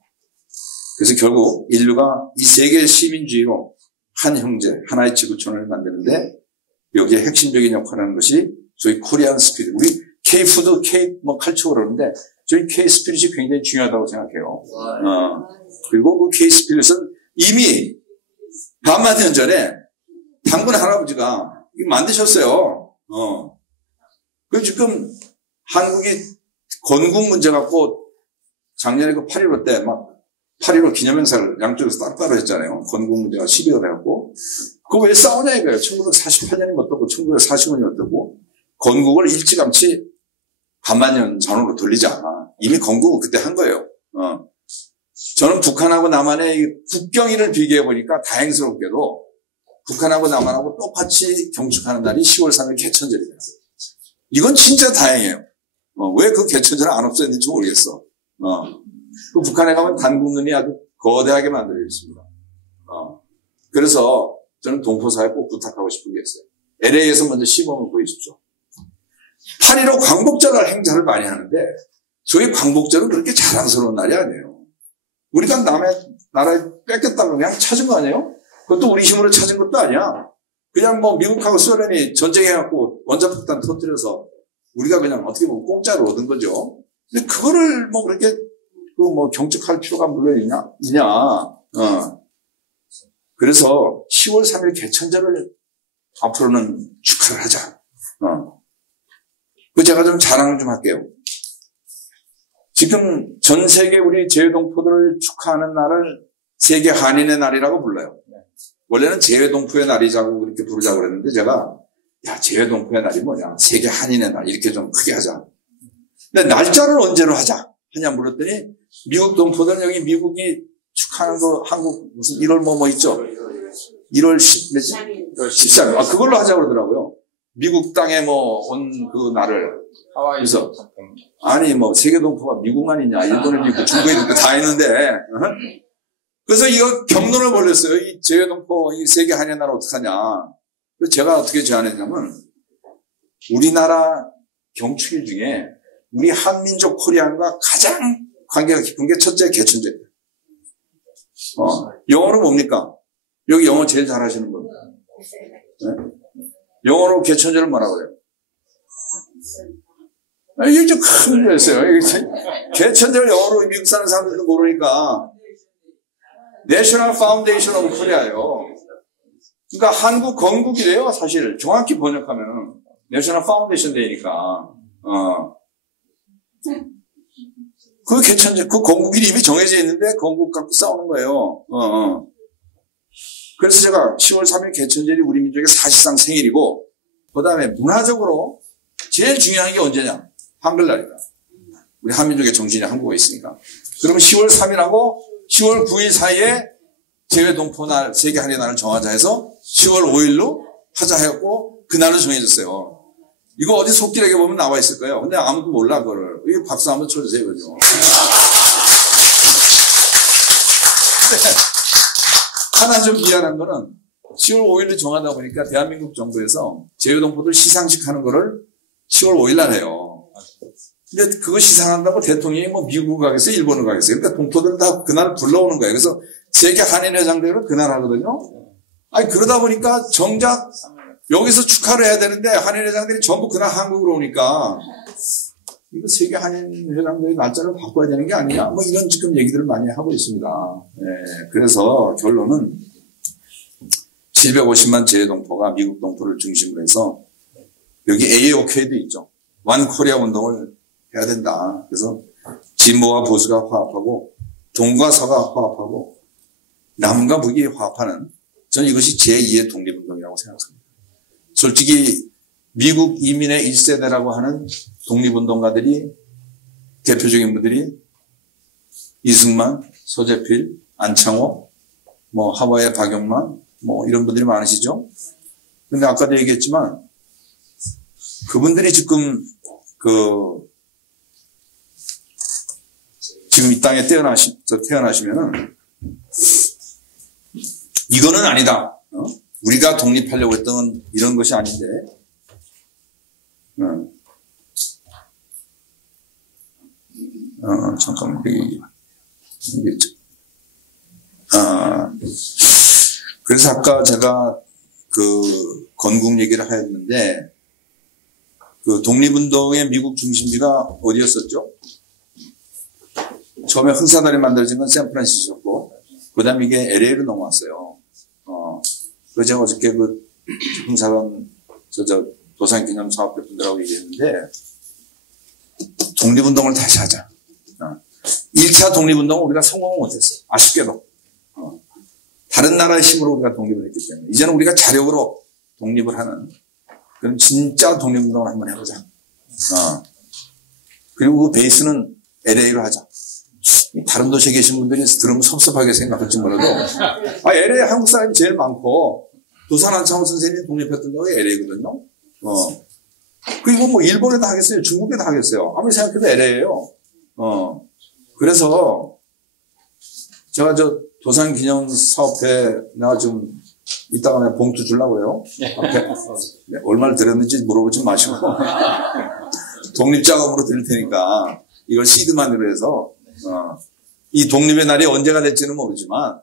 그래서 결국 인류가 이 세계의 시민주의로 한 형제, 하나의 지구촌을 만드는데 여기에 핵심적인 역할을 하는 것이 저희 코리안 스피릿. 우리 K-푸드, K-칼처 그러는데 저희 K-스피릿이 굉장히 중요하다고 생각해요. 그리고 그 K-스피릿은 이미 반만 년 전에 당군 할아버지가 이거 만드셨어요. 그 지금 한국이 건국 문제 갖고 작년에 그 8.15 때 막 8.15 기념행사를 양쪽에서 따로따로 했잖아요. 건국 문제가 12월 해갖고. 그거 왜 싸우냐 이거예요. 1948년이 어떻고 1945년이 어떻고. 건국을 일찌감치 반만년 전으로 돌리자. 이미 건국은 그때 한 거예요. 저는 북한하고 남한의 국경일을 비교해 보니까 다행스럽게도 북한하고 남한하고 똑같이 경축하는 날이 10월 3일 개천절이에요. 이건 진짜 다행이에요. 왜 그 개천절을 안 없애는지 모르겠어. 그 북한에 가면 단국눈이 아주 거대하게 만들어 있습니다. 그래서 저는 동포사에 꼭 부탁하고 싶은 게 있어요. LA에서 먼저 시범을 보여주십시오. 8.15 광복절 행사를 많이 하는데 저희 광복절은 그렇게 자랑스러운 날이 아니에요. 우리가 남의 나라에 뺏겼다고 그냥 찾은 거 아니에요? 그것도 우리 힘으로 찾은 것도 아니야. 그냥 뭐 미국하고 소련이 전쟁해갖고 원자폭탄 터뜨려서 우리가 그냥 어떻게 보면 공짜로 얻은 거죠. 근데 그거를 뭐 그렇게 뭐 경축할 필요가 물론 있냐? 그래서 10월 3일 개천절을 앞으로는 축하를 하자. 그 제가 좀 자랑을 좀 할게요. 지금 전 세계 우리 재외동포들을 축하하는 날을 세계 한인의 날이라고 불러요. 원래는 재외동포의 날이자고 그렇게 부르자고 그랬는데 제가 야 재외동포의 날이 뭐냐? 세계 한인의 날 이렇게 좀 크게 하자. 근데 날짜를 언제로 하냐 물었더니 미국 동포들은 여기 미국이 축하하는 거 한국 무슨 1월 뭐 있죠? 1월 13일. 그걸로 하자고 그러더라고요. 미국 땅에 뭐 온 그 날을 하와이에서 아니 뭐 세계 동포가 미국만 있냐? 일본에도 있고 중국에도 있고 다 있는데. 그래서 이거 경론을 벌였어요. 이 재외동포 이 세계 한인 날 어떡하냐. 그래서 제가 어떻게 제안했냐면 우리나라 경축일 중에 우리 한민족 코리안과 가장 관계가 깊은 게 첫째 개천절이에요. 영어로 뭡니까? 여기 영어 제일 잘하시는 분. 네? 영어로 개천절을 뭐라고 그래요? 이게 좀 큰 문제였어요. 개천절 영어로 미국 사는 사람들도 모르니까 National Foundation of Korea예요. 그러니까 한국 건국이래요. 사실 정확히 번역하면은 National Foundation Day니까. 그 개천절, 그 건국일이 이미 정해져 있는데 건국 갖고 싸우는 거예요. 그래서 제가 10월 3일 개천절이 우리 민족의 사실상 생일이고, 그 다음에 문화적으로 제일 중요한 게 언제냐? 한글날이다. 우리 한민족의 정신이 한국어에 있으니까. 그러면 10월 3일하고 10월 9일 사이에 재외동포날, 세계 한인 날을 정하자 해서 10월 5일로 하자 해갖고 그날을 정해졌어요. 이거 어디 속기록에 보면 나와 있을 거예요. 근데 아무도 몰라, 그거를. 이거 박수 한번 쳐주세요, 그죠? 하나 좀 미안한 거는 10월 5일을 정하다 보니까 대한민국 정부에서 재외동포들 시상식 하는 거를 10월 5일 날 해요. 근데 그거 시상한다고 대통령이 뭐 미국 가겠어요? 일본을 가겠어요? 그러니까 동포들은 다 그날 불러오는 거예요. 그래서 세계 한인회장대회를 그날 하거든요. 아니, 그러다 보니까 정작 여기서 축하를 해야 되는데 한인회장들이 전부 그날 한국으로 오니까 이거 세계 한인회장대회 날짜를 바꿔야 되는 게 아니냐? 뭐 이런 지금 얘기들을 많이 하고 있습니다. 네, 그래서 결론은 750만 재외동포가 미국 동포를 중심으로 해서 여기 AOK도 있죠. 완 코리아 운동을 해야 된다. 그래서 진보와 보수가 화합하고 동과 서가 화합하고 남과 북이 화합하는 저는 이것이 제2의 독립운동이라고 생각합니다. 솔직히 미국 이민의 1세대라고 하는 독립운동가들이 대표적인 분들이 이승만, 서재필, 안창호, 뭐 하와이의 박용만 뭐 이런 분들이 많으시죠. 근데 아까도 얘기했지만 그분들이 지금 지금 이 땅에 태어나시면은 이거는 아니다. 우리가 독립하려고 했던 이런 것이 아닌데, 잠깐만, 그래서 아까 제가 그 건국 얘기를 하였는데, 그 독립운동의 미국 중심지가 어디였었죠? 처음에 흥사단이 만들어진 건 샌프란시스코고, 그 다음에 이게 LA로 넘어왔어요. 그래서 제가 어저께 그 흥사단, 도산기념사업회 분들하고 얘기했는데 독립운동을 다시 하자. 1차 독립운동은 우리가 성공을 못했어요. 아쉽게도. 다른 나라의 힘으로 우리가 독립을 했기 때문에 이제는 우리가 자력으로 독립을 하는 그런 진짜 독립운동을 한번 해보자. 그리고 그 베이스는 LA로 하자. 다른 도시에 계신 분들이 들으면 섭섭하게 생각할지 몰라도 LA 한국 사람이 제일 많고 도산 안창호 선생님이 독립했던 데가 LA거든요. 그리고 뭐 일본에도 하겠어요. 중국에도 하겠어요. 아무리 생각해도 LA예요. 그래서 제가 저 도산기념사업회 내가 좀 이따가 내가 봉투 주려고요. 네, 얼마를 드렸는지 물어보지 마시고 독립작업으로 드릴 테니까 이걸 시드만으로 해서 이 독립의 날이 언제가 될지는 모르지만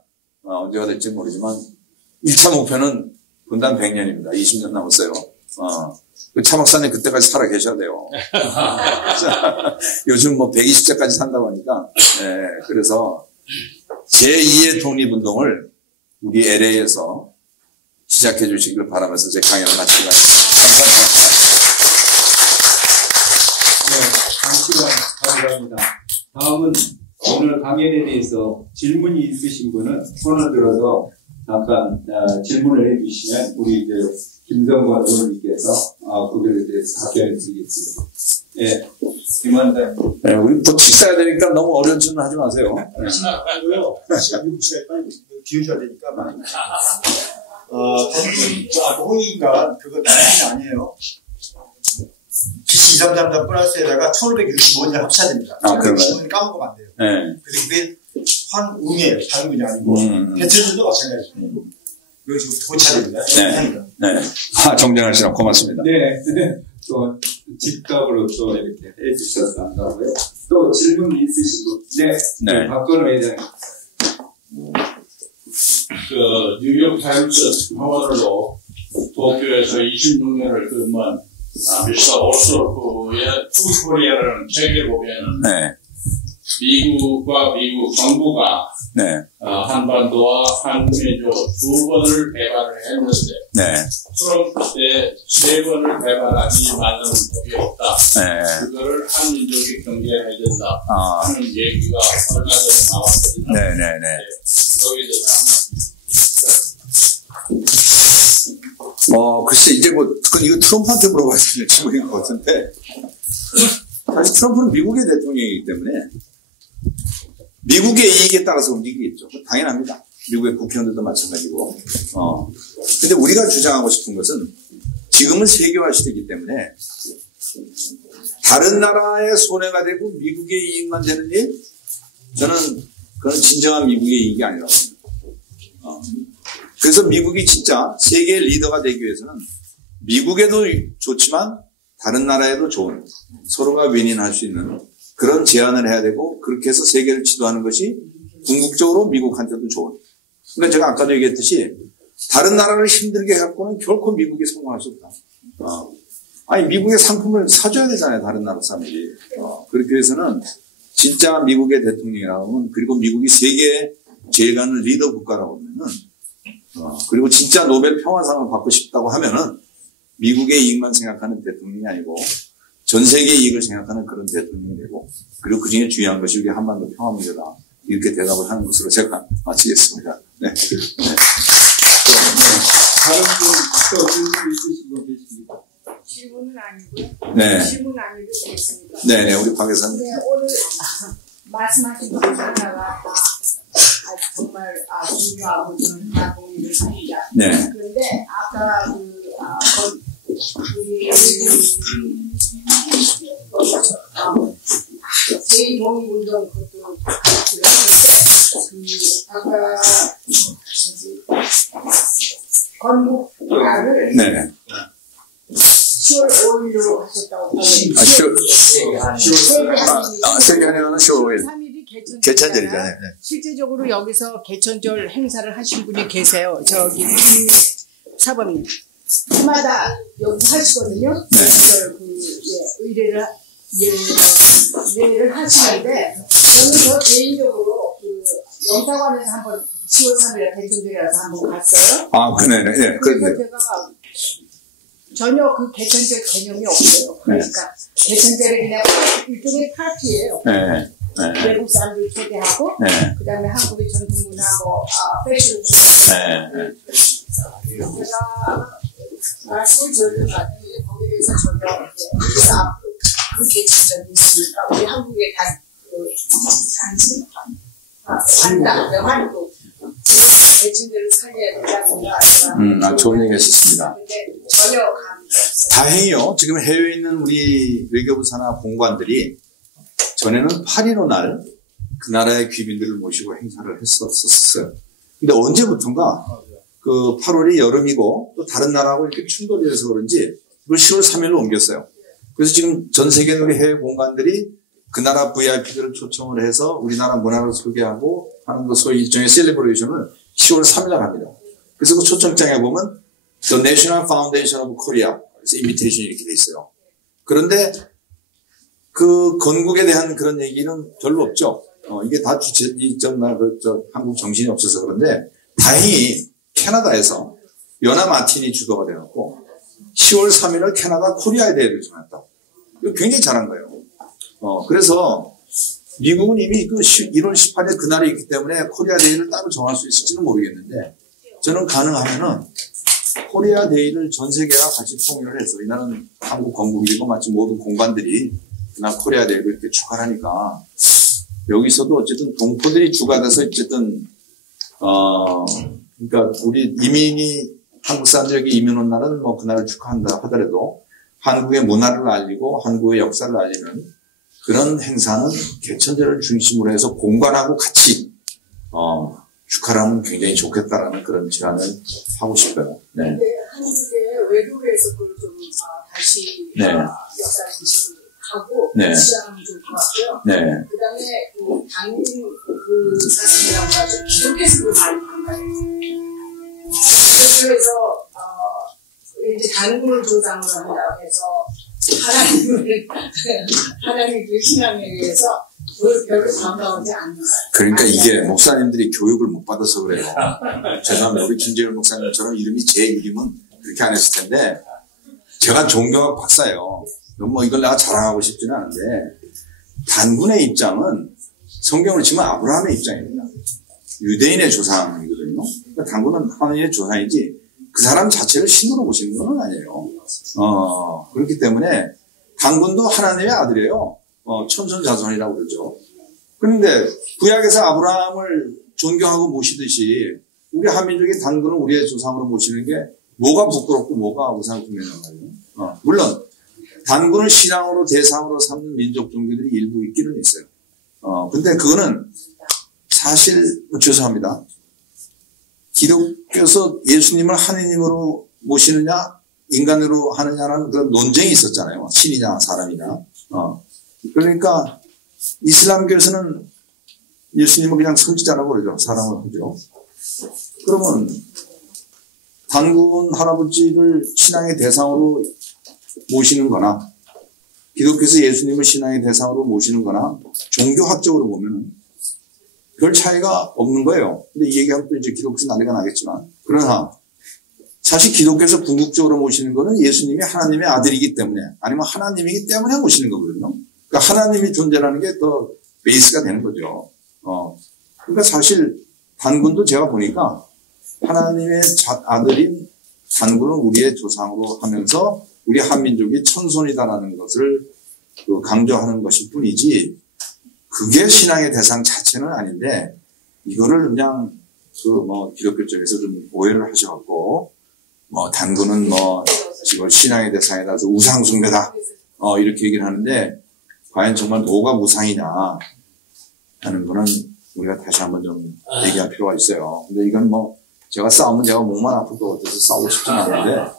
1차 목표는 분단 100년입니다. 20년 남았어요. 차 박사님 그때까지 살아 계셔야 돼요. 요즘 뭐 120세까지 산다고 하니까. 네, 그래서 제2의 독립운동을 우리 LA에서 시작해 주시길 바라면서 제 강연을 마치겠습니다. 감사합니다. 다음은 오늘 강연에 대해서 질문이 있으신 분은 손을 들어서 잠깐 질문을 해주시면 우리 김성관 의원님께서 그거에 대해서 답변을 드리겠습니다. 네, 김원장. 네, 우리 또 식사해야 되니까 너무 어려운 질문 하지 마세요. 아니고요. 시간 빨리 비우셔야 되니까 많이. 홍익인가 그거 당연히 아니에요. BC 233 플러스에다가 1565년 합쳐야 됩니다. 1565년 까먹으면 안 돼요. 네. 그래서 그게 환웅이에요. 다른 분이 아니고. 대체들도 마찬가지입니다. 이거 지금 고쳐야 됩니다. 네. 정정하시라 고맙습니다. 네. 또 직접으로 또 이렇게 해주셔서 감사하고요. 또 질문이 있으신 분. 네. 박건호 회장님. 뉴욕 타임스 평화로 도쿄에서 26년을 근무한 미스터 오스로프의 투 코리아라는 책에 보면은 미국과 미국 정부가 한반도와 한미조 2번을 배반을 했는데 트럼프 때 3번을 배반하지 말라는 법이 없다. 그거를 한민족이 경계해야 된다 하는 얘기가 얼마 전에 나왔거든요. 거기에 대해서 글쎄, 이제 이거 트럼프한테 물어봐야 되는 질문인 것 같은데, 사실 트럼프는 미국의 대통령이기 때문에, 미국의 이익에 따라서 움직이겠죠. 당연합니다. 미국의 국회의원들도 마찬가지고. 근데 우리가 주장하고 싶은 것은, 지금은 세계화 시대이기 때문에, 다른 나라의 손해가 되고 미국의 이익만 되는 일, 저는 그건 진정한 미국의 이익이 아니라고 봅니다. 그래서 미국이 진짜 세계의 리더가 되기 위해서는 미국에도 좋지만 다른 나라에도 좋은 서로가 윈윈할 수 있는 그런 제안을 해야 되고 그렇게 해서 세계를 지도하는 것이 궁극적으로 미국한테도 좋은. 그러니까 제가 아까도 얘기했듯이 다른 나라를 힘들게 해갖고는 결코 미국이 성공할 수 없다. 아니 미국의 상품을 사줘야 되잖아요. 다른 나라 사람들이. 그렇게 해서는 진짜 미국의 대통령이라고 하면 그리고 미국이 세계에 제일 가는 리더 국가라고 하면은 그리고 진짜 노벨 평화상을 받고 싶다고 하면은 미국의 이익만 생각하는 대통령이 아니고 전 세계의 이익을 생각하는 그런 대통령이 되고 그리고 그 중에 중요한 것이 우리 한반도 평화 문제다. 이렇게 대답을 하는 것으로 제가 마치겠습니다. 네. 다른 분 또 질문 있으신 분 계십니까? 질문은 아니고요. 질문 아니도 되겠습니다. 네, 우리 박 회장님. 네, 오늘 말씀하신 것 하나가 정말 중요하고 저는 다 동의를 합니다. 그런데 아까 제2독립운동 그것도 그랬는데 아까 건국날을 10월 5일로 하셨다고 세계한해는 10월 5일. 개천절이잖아요. 실제적으로 여기서 개천절 행사를 하신 분이 계세요. 저기 사범님 해마다 여기 하시거든요. 개천절 의례를 하시는데 저는 저 개인적으로 영사관에서 한번 10월 3일에 개천절이라서 한번 갔어요. 그네네. 그래서 제가 전혀 그 개천절 개념이 없어요. 그러니까 개천절이 그냥 일종의 파티예요. 외국 사람들 초대하고 그다음에 한국의 전통문화 패션 제가 말씀을 드렸는데 거기에 대해서 전혀 그 개천절이 있으니까 우리 한국의 한국 개천절을 살려야 된다는 좋은 얘기 하셨습니다. 전혀 다행히요. 지금 해외에 있는 우리 외교부 산하 공관들이 전에는 8.15 날 그 나라의 귀빈들을 모시고 행사를 했었어요. 근데 언제부턴가 그 8월이 여름이고 또 다른 나라하고 이렇게 충돌이 돼서 그런지 그걸 10월 3일로 옮겼어요. 그래서 지금 전 세계 우리 해외 공관들이 그 나라 VIP들을 초청을 해서 우리나라 문화를 소개하고 하는 그 소위 일종의 셀레브레이션을 10월 3일날 합니다. 그래서 그 초청장에 보면 The National Foundation of Korea 그래서 인비테이션이 이렇게 돼 있어요. 그런데 그 건국에 대한 그런 얘기는 별로 없죠. 이게 다 한국 정신이 없어서 그런데 다행히 캐나다에서 연하 마틴이 주도가 되었고 10월 3일을 캐나다 코리아에 대해를 정했다. 굉장히 잘한 거예요. 그래서 미국은 이미 그 1월 18일 그날이 있기 때문에 코리아 데이를 따로 정할 수 있을지는 모르겠는데 저는 가능하면은 코리아 데이를 전 세계가 같이 통일을 해서 이날은 한국 건국이고 마치 모든 공관들이 그날 코리아 데이를 이렇게 축하하니까 여기서도 어쨌든 동포들이 주가 돼서 어쨌든 그러니까 우리 이민이 한국 사람들에게 이민 온 날은 뭐 그날을 축하한다 하더라도 한국의 문화를 알리고 한국의 역사를 알리는 그런 행사는 개천절을 중심으로 해서 공관하고 같이 축하를 하면 굉장히 좋겠다라는 그런 제안을 하고 싶어요. 네. 근데 한국의 외교에서 그걸 좀 다시 역사를 인식하고 시작하면 좋을 것 같고요. 그 다음에 그 당군 그 사상이라고 하죠. 기독교에서 많이 반발해요. 기독교에서 이제 당군을 조상으로 한다고 해서 하나님의 그 신앙에 의해서 그걸 별로 반가워하지 않는 거예요. 그러니까 이게 목사님들이 교육을 못 받아서 그래요. 죄송합니다. 우리 김재율 목사님처럼 이름이 제 이름은 그렇게 안 했을 텐데 제가 존경한 박사예요. 뭐 이걸 내가 자랑하고 싶지는 않은데 단군의 입장은 성경을 치면 아브라함의 입장입니다. 유대인의 조상이거든요. 그러니까 단군은 하나님의 조상이지 그 사람 자체를 신으로 보시는 건 아니에요. 그렇기 때문에 단군도 하나님의 아들이에요. 천손자손이라고 그러죠. 그런데 구약에서 아브라함을 존경하고 모시듯이 우리 한민족의 단군을 우리의 조상으로 모시는 게 뭐가 부끄럽고 뭐가 우상숭배인가요? 물론 단군을 신앙으로 대상으로 삼는 민족 종교들이 일부 있기는 있어요. 근데 그거는 사실 죄송합니다. 기독교에서 예수님을 하느님으로 모시느냐 인간으로 하느냐라는 그런 논쟁이 있었잖아요. 신이냐 사람이냐. 그러니까 이슬람교에서는 예수님은 그냥 선지자라고 그러죠. 사람을 하죠. 그러면 단군 할아버지를 신앙의 대상으로 모시는 거나 기독교에서 예수님을 신앙의 대상으로 모시는 거나 종교학적으로 보면 별 차이가 없는 거예요. 근데 이 얘기하면 또 이제 기독교에서 난리가 나겠지만 그러나 사실 기독교에서 궁극적으로 모시는 거는 예수님이 하나님의 아들이기 때문에 아니면 하나님이기 때문에 모시는 거거든요. 그러니까 하나님이 존재라는 게 더 베이스가 되는 거죠. 그러니까 사실 단군도 제가 보니까 하나님의 아들인 단군은 우리의 조상으로 하면서 우리 한민족이 천손이다라는 것을 강조하는 것일 뿐이지 그게 신앙의 대상 자체는 아닌데 이거를 그냥 기독교 쪽에서 좀 오해를 하셔갖고 단군은 지금 신앙의 대상에 따라서 우상숭배다 이렇게 얘기를 하는데 과연 정말 뭐가 우상이냐 하는 거는 우리가 다시 한번 좀 얘기할 필요가 있어요. 근데 이건 제가 싸우면 제가 목만 아플 것 같아서 싸우고 싶지는 않은데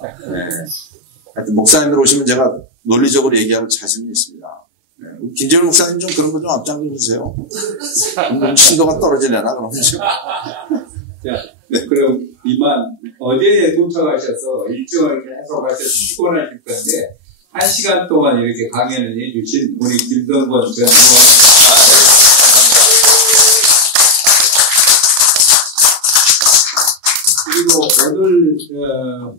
하여튼 목사님들 오시면 제가 논리적으로 얘기할 자신은 있습니다. 김재율 목사님 좀 그런 거 좀 앞장서 주세요. 신도가 떨어지려나 그러면 좀. 네, 그럼 이만 어제에 도착하셔서 일정을 해석하셔서 피곤하실 건데 1시간 동안 이렇게 강연을 해주신 우리 김성권 전 그리고 오늘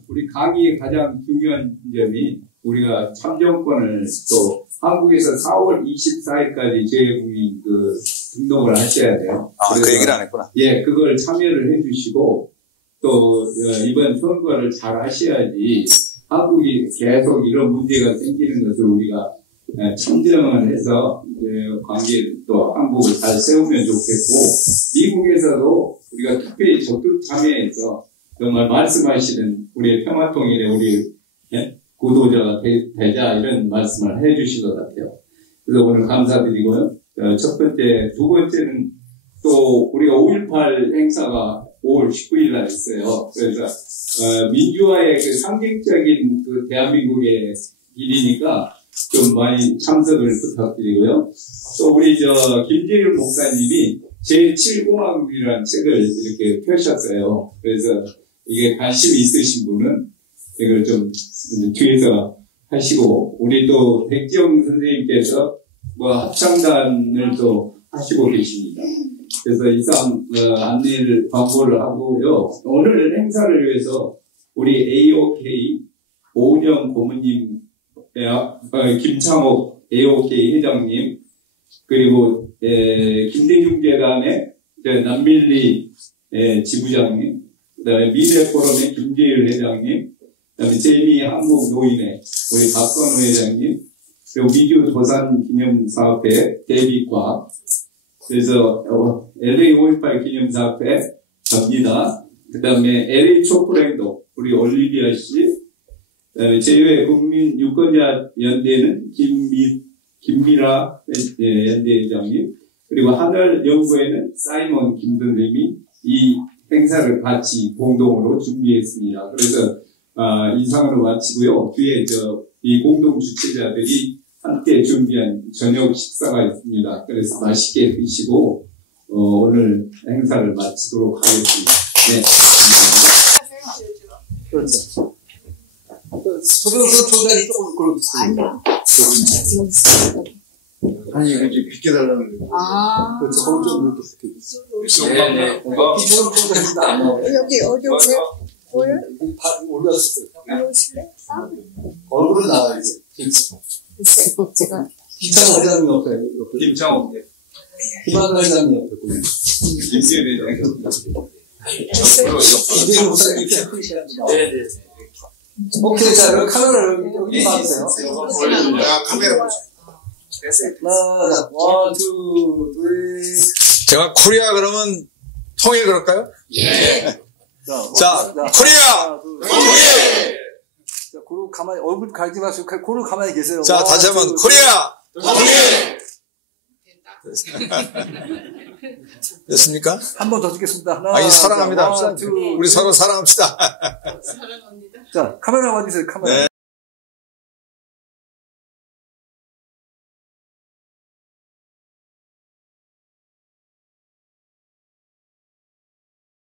우리 강의의 가장 중요한 점이 우리가 참정권을 또 한국에서 4월 24일까지 재외국민 등록을 하셔야 돼요. 그 얘기를 안 했구나. 예, 그걸 참여를 해주시고 또 이번 선거를 잘 하셔야지 한국이 계속 이런 문제가 생기는 것을 우리가 참정을 해서 관계를 또 한국을 잘 세우면 좋겠고 미국에서도 우리가 투표에 적극 참여해서 정말 말씀하시는 우리 평화통일의 우리 구도자가 되자 이런 말씀을 해주신 것 같아요. 그래서 오늘 감사드리고요. 첫 번째, 두 번째는 또 우리가 5.18 행사가 5월 19일 날 있어요. 그래서 민주화의 그 상징적인 그 대한민국의 일이니까 좀 많이 참석을 부탁드리고요. 또 우리 김재율 목사님이 제7공화국이라는 책을 이렇게 펴셨어요. 그래서 이게 관심이 있으신 분은 이걸 좀 뒤에서 하시고, 우리 또 백지영 선생님께서 합창단을 또 하시고 계십니다. 그래서 이상 안내를 광고를 하고요. 오늘 행사를 위해서 우리 AOK 오은영 고모님, 김창옥 AOK 회장님, 그리고 김대중 재단의 남밀리 지부장님, 그다음에 미래포럼의 김재율 회장님, 그다음에 제이미 한국 노인회 우리 박건우 회장님, 그리고 미주 도산 기념사업회 데이비과, 그래서 LA 5.18 기념사업회 접니다. 그다음에 LA 초프랭도 우리 올리비아 씨, 그다음에 제외 국민 유권자 연대는 김미라 연대회장님, 그리고 하늘 연구회는 사이먼 김 선생님이 이 행사를 같이 공동으로 준비했습니다. 그래서 이상으로 마치고요. 뒤에 이 공동 주최자들이 함께 준비한 저녁 식사가 있습니다. 그래서 맛있게 드시고 오늘 행사를 마치도록 하겠습니다. 네. 그렇죠. 소변서 조작이 조금 그렇습니다. 아니, 이거 이제 비켜달라는 거. 그렇죠. 거기 좀 이렇게. 네네. 비켜는 조작이 안 나와요. 여기, 어디 오세요? 보여? 올라왔어요. 올라오실래? 얼굴은 나와요, 이제. 글쎄, 제가. 김창호 회장님 옆에. 김창호. 김한나 회장님 옆에. 김재율 회장님. 김재율 목사님 옆에. 네네. 오케이, 자, 그럼 카메라를 여기 봐주세요. 자, 카메라 보세요. 하나, 원, 투, 쓰리. 제가 코리아 그러면 통일 그럴까요? 예. 자, 코리아! 통일! 자, 고루 가만히, 얼굴 가리지 마시고, 고루 가만히 계세요. 자, 다시 한번, 코리아! 통일! 됐습니까? 한 번 더 찍겠습니다. 하나, 아니, 사랑합니다. 원, 투, 우리 서로 사랑합시다. 사랑합니다. 자, 카메라 봐주세요, 카메라. 네.